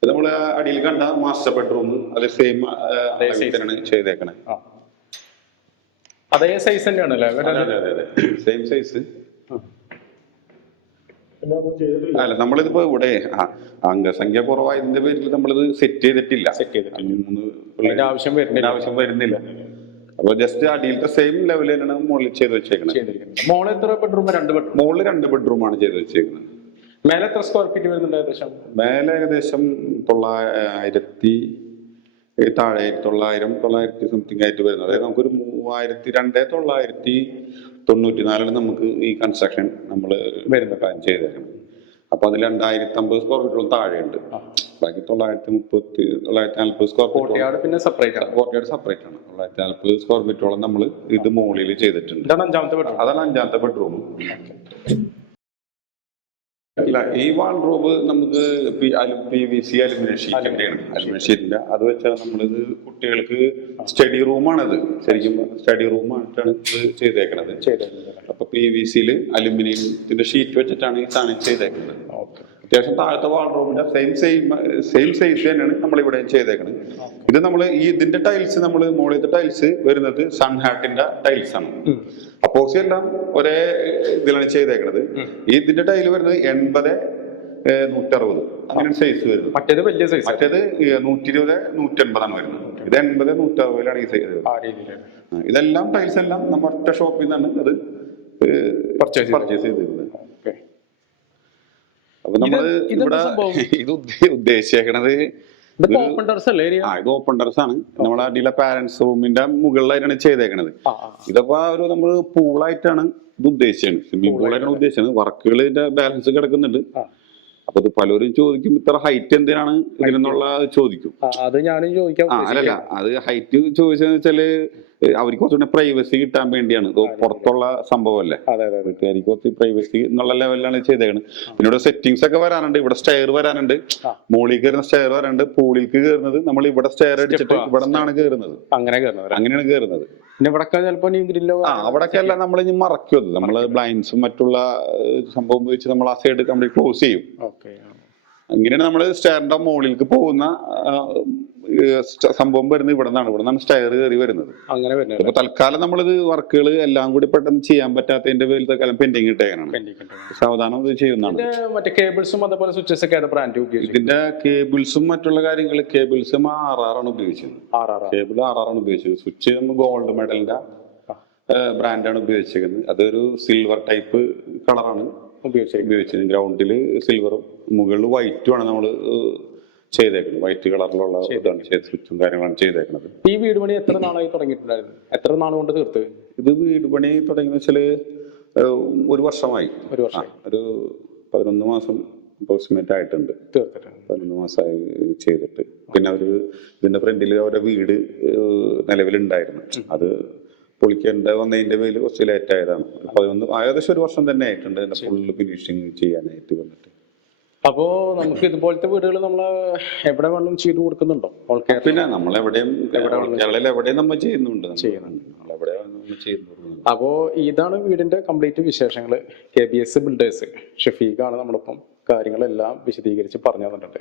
ഇത് നമ്മൾ അടിയിൽ കണ്ട മാസ്റ്റർ ബെഡ്റൂം അത് സെയിം. തന്നെയാണ് ചെയ്തേക്കണേ.
അതേ സൈസ് തന്നെയാണ് അല്ലേ
അതെ അതെ അതെ. സെയിം സൈസ് അല്ല നമ്മളിതിപ്പോ ഇവിടെ ആ, അംഗസംഖ്യ കുറവായതിന്റെ പേരിൽ നമ്മളിത് സെറ്റ് ചെയ്തിട്ടില്ല. സെറ്റ്
ആവശ്യം വരുന്നില്ല.
ആവശ്യം വരുന്നില്ല. അപ്പൊ ജസ്റ്റ് അടിയിലത്തെ സെയിം ലെവൽ തന്നെയാണ് മുകളിൽ ചെയ്ത് വെച്ചേക്കുന്നത്
മോളിൽ മോൾ എത്ര ബെഡ്റൂം രണ്ട് ബെഡ്റൂം
മോളിൽ രണ്ട് ബെഡ്റൂം ആണ് ചെയ്ത് വെച്ചേക്കുന്നത്
മേലെ എത്ര സ്ക്വയർ ഫീറ്റ് വരുന്നുണ്ട് ഏകദേശം?
മേലെ ഏകദേശം തൊള്ളായിരത്തി താഴെ തൊള്ളായിരം തൊള്ളായിരത്തി സംതിങ് ആയിട്ട് വരുന്നത് അതായത് നമുക്കൊരു മൂവായിരത്തി രണ്ടേ തൊള്ളായിരത്തി തൊണ്ണൂറ്റി നാലിന് നമുക്ക് ഈ കൺസ്ട്രക്ഷൻ നമ്മൾ വരുന്ന പ്ലാൻ ചെയ്തേക്കണം. അപ്പോൾ അതിൽ രണ്ടായിരത്തി അമ്പത് സ്ക്വയർ ഫീറ്റോളം താഴെയുണ്ട്. ബാക്കി തൊള്ളായിരത്തി മുപ്പത്തി തൊള്ളായിരത്തി നാൽപ്പത് സ്ക്വയർ ഫീറ്റ്
കോട്ടയാട് പിന്നെ സെപ്പറേറ്റ് ആണ്.
കോട്ടയാട് സെപ്പറേറ്റ് ആണ്. തൊള്ളായിരത്തി നാൽപ്പത് സ്ക്വയർ ഫീറ്റോളം നമ്മൾ ഇത് മുകളിൽ ചെയ്തിട്ടുണ്ട്.
ഇതാണ് അഞ്ചാമത്തെ ബെഡ്റൂം
അതാണ് അഞ്ചാമത്തെ ബെഡ്റൂം ഇല്ല ഈ വാൾറൂബ് നമുക്ക് പി വി സി അലുമിനിയം ഷീറ്റിന്റെയാണ് അലുമിനിയം ഷീറ്റിന്റെ അത് വെച്ചാൽ നമ്മളിത് കുട്ടികൾക്ക് സ്റ്റഡി റൂമാണത്. ശരിക്കും സ്റ്റഡി റൂമായിട്ടാണ് ഇത് ചെയ്തേക്കണത്. അപ്പൊ പി വി സിയിൽ അലുമിനിയത്തിന്റെ ഷീറ്റ് വെച്ചിട്ടാണ് ഈ സാധനം ചെയ്തേക്കുന്നത്. അത്യാവശ്യം താഴത്തെ വാൾറൂമിന്റെ സെയിം സെയിം സെയിം സൈസ് തന്നെയാണ് നമ്മൾ ഇവിടെ ചെയ്തേക്കുന്നത് ഇത് നമ്മൾ ഈ ഇതിന്റെ ടൈൽസ് നമ്മൾ മുകളിലത്തെ ടൈൽസ് വരുന്നത് സൺഹാട്ടിന്റെ ടൈൽസ് ആണ്. അപ്പോക്സി എല്ലാം ഒരേ ഇതിലാണ് ചെയ്തേക്കുന്നത് ഈ ഇതിന്റെ ടൈൽ വരുന്നത് എൺപത് നൂറ്ററുപത്. അങ്ങനെ സൈസ് വരുന്നത്.
മറ്റേത് വലിയ സൈസ്
മറ്റേത് നൂറ്റി ഇരുപത് നൂറ്റൻപതാണ് വരുന്നത്. ഇത് എൺപത് നൂറ്ററുപതിലാണ് ഈ സൈസ് ഇതെല്ലാം ടൈൽസ് എല്ലാം നമ്മൾ ഒറ്റ ഷോപ്പിൽ നിന്നാണ് അത്
പർച്ചേസ്.
പർച്ചേസ് ചെയ്തിരുന്നത്. അപ്പൊ
നമ്മൾ
ഇവിടെ ഇത് ഉദ്ദേശിച്ചേക്കണത്
ഇത് ഓപ്പൺ ടെറസ്
ആണ്. നമ്മളെ അടിയിലെ പാരന്റ്സ് റൂമിന്റെ മുകളിലായിട്ടാണ് ചെയ്തേക്കണത്. ഇതൊക്കെ ഒരു നമ്മൾ പൂളായിട്ടാണ് ഇത് ഉദ്ദേശിച്ചത്. സ്വിമ്മിംഗ് പൂളായിട്ടാണ് ഉദ്ദേശിച്ചത്. വർക്കുകൾ ഇതിന്റെ ബാലൻസ് കിടക്കുന്നുണ്ട്. അപ്പൊ ഇത് പലരും ചോദിക്കും ഇത്ര ഹൈറ്റ് എന്തിനാണ് ഇതിനെന്നുള്ള ചോദിക്കും.
അത് ഞാനും ചോദിക്കാം
അല്ലല്ല. അത് ഹൈറ്റ് ചോദിച്ചെന്ന് വെച്ചാൽ അവർക്ക് കുറച്ചുകൂടെ പ്രൈവസി കിട്ടാൻ വേണ്ടിയാണ്. ഇത് പുറത്തുള്ള സംഭവമല്ലേ?
അല്ലേ
വീട്ടുകാർക്ക് കുറച്ച് പ്രൈവസി എന്നുള്ള ലെവലിലാണ് ചെയ്തേക്കുന്നത് പിന്നെ ഇവിടെ സെറ്റിങ്സ് ഒക്കെ വരാനുണ്ട്. ഇവിടെ സ്റ്റെയർ വരാനുണ്ട്. മുകളിൽ കയറുന്ന സ്റ്റെയർ വരാനുണ്ട്. പൂളിലേക്ക് കയറുന്നത് നമ്മൾ ഇവിടെ സ്റ്റെയർ അടിച്ചിട്ട് ഇവിടെ നിന്നാണ് കയറുന്നത്.
അങ്ങനെ കയറുന്നത്
അങ്ങനെയാണ് കയറുന്നത്.
പിന്നെ നീ ഗ്രില്ലോ
ആ എല്ലാം നമ്മൾ ഇനി മറക്കും അത്. നമ്മൾ ബ്ലൈൻഡ്സും മറ്റുള്ള സംഭവം ഉപയോഗിച്ച് നമ്മൾ ആ സൈഡ് കംപ്ലീറ്റ് ക്ലോസ് ചെയ്യും. അങ്ങനെയാണ് നമ്മൾ സ്റ്റാൻഡ് മുകളിലേക്ക് പോകുന്ന സംഭവം വരുന്നത് ഇവിടെ നിന്നാണ് ഇവിടെ നിന്നാണ് സ്റ്റയർ കയറി വരുന്നത്.
അങ്ങനെ വരുന്നത്.
അപ്പൊ തൽക്കാലം നമ്മളിത് വർക്കുകൾ എല്ലാം കൂടി പെട്ടെന്ന് ചെയ്യാൻ പറ്റാത്തതിന്റെ പേരിൽ തൽക്കാലം പെൻഡിങ് ഇട്ടേക്കണം സാവധാനം ഇത് ചെയ്യുന്നതാണ്.
മറ്റേ കേബിൾസും അതേപോലെ സ്വിച്ചസ് ഒക്കെ ബ്രാൻഡ്
ഇതിന്റെ കേബിൾസും മറ്റുള്ള കാര്യങ്ങൾ കേബിൾസും ആർ ആർ ആണ് ഉപയോഗിച്ചത്. കേബിൾ ആർ ആർ ആണ് ഉപയോഗിച്ചത്. സ്വിച്ച് ഗോൾഡ് മെഡലിന്റെ ബ്രാൻഡാണ് ഉപയോഗിച്ചിരിക്കുന്നത്. അതൊരു സിൽവർ ടൈപ്പ് കളറാണ്
ഉപയോഗിച്ചത്.
ഉപയോഗിച്ചത് ഗ്രൗണ്ടിൽ സിൽവറും മുകളിൽ വൈറ്റും ആണ് നമ്മൾ ചെയ്തേക്കുന്നത്. വൈറ്റ് കളറിലുള്ള ഇതാണ് ചെയ്ത് സ്വിച്ചും കാര്യങ്ങളാണ് ചെയ്തേക്കുന്നത്.
ഈ വീട് പണി എത്ര നാളായി തുടങ്ങിയിട്ടുണ്ടായിരുന്നു? എത്ര നാൾ കൊണ്ട് തീർത്ത്?
ഇത് വീട് പണി തുടങ്ങിയെന്ന് വെച്ചാൽ ഒരു വർഷമായി.
ഒരു വർഷം.
ഒരു പതിനൊന്ന് മാസം അപ്രോക്സിമേറ്റ് ആയിട്ടുണ്ട്. പതിനൊന്ന് മാസമായി ചെയ്തിട്ട്. പിന്നെ അവർ ഇതിന്റെ ഫ്രണ്ടിൽ അവരുടെ വീട് നിലവിലുണ്ടായിരുന്നു. അത് പൊളിക്കേണ്ട വന്നതിന്റെ പേര് കുറച്ച് ലേറ്റ് ആയതാണ്. പതിനൊന്ന് ഏകദേശം ഒരു വർഷം തന്നെ ആയിട്ടുണ്ട്. ഫുള്ള് ഫിനിഷിങ് ചെയ്യാനായിട്ട് വന്നിട്ട്.
അപ്പോ നമുക്ക് ഇതുപോലത്തെ വീടുകൾ നമ്മൾ എവിടെ വേണം ചെയ്തു കൊടുക്കുന്നുണ്ടോ? ഓൾ കേരള
പിന്നെ നമ്മൾ എവിടെയും കേരളത്തിൽ എവിടെയും നമ്മൾ ചെയ്യുന്നുണ്ട്. ചെയ്യുന്നുണ്ട്.
അപ്പോ ഇതാണ് വീടിന്റെ കംപ്ലീറ്റ് വിശേഷങ്ങൾ കെ ബി എസ് ബിൽഡേഴ്സ് ഷഫീഖാണ് നമ്മളിപ്പം കാര്യങ്ങളെല്ലാം വിശദീകരിച്ച് പറഞ്ഞു തന്നിട്ടുണ്ട്.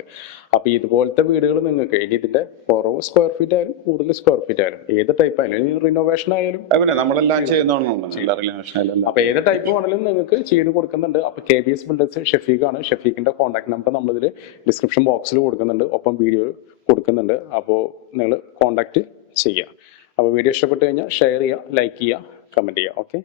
അപ്പോൾ ഇതുപോലത്തെ വീടുകൾ നിങ്ങൾക്ക് ഇനി ഇതിന്റെ കുറവ് സ്ക്വയർ ഫീറ്റ് ആയാലും കൂടുതൽ സ്ക്വയർ ഫീറ്റ് ആയാലും ഏത് ടൈപ്പ് ആയാലും ഇനി റിനോവേഷൻ ആയാലും
നമ്മളെല്ലാം ചെയ്യുന്നതാണ് എല്ലാ. റിലേഷനിലും
അപ്പൊ ഏത് ടൈപ്പ് ആണെങ്കിലും നിങ്ങൾക്ക് ചെയ്ത് കൊടുക്കുന്നുണ്ട്. അപ്പൊ കെ ബി എസ് ബിൽഡേഴ്സ് ഷഫീഖാണ്. ഷെഫീഖിന്റെ കോൺടാക്ട് നമ്പർ നമ്മളിതിൽ ഡിസ്ക്രിപ്ഷൻ ബോക്സിൽ കൊടുക്കുന്നുണ്ട്. ഒപ്പം വീഡിയോ കൊടുക്കുന്നുണ്ട്. അപ്പോൾ നിങ്ങൾ കോൺടാക്ട് ചെയ്യുക അപ്പോൾ വീഡിയോ ഇഷ്ടപ്പെട്ട് കഴിഞ്ഞാൽ ഷെയർ ചെയ്യുക ലൈക്ക് ചെയ്യുക കമന്റ് ചെയ്യുക ഓക്കെ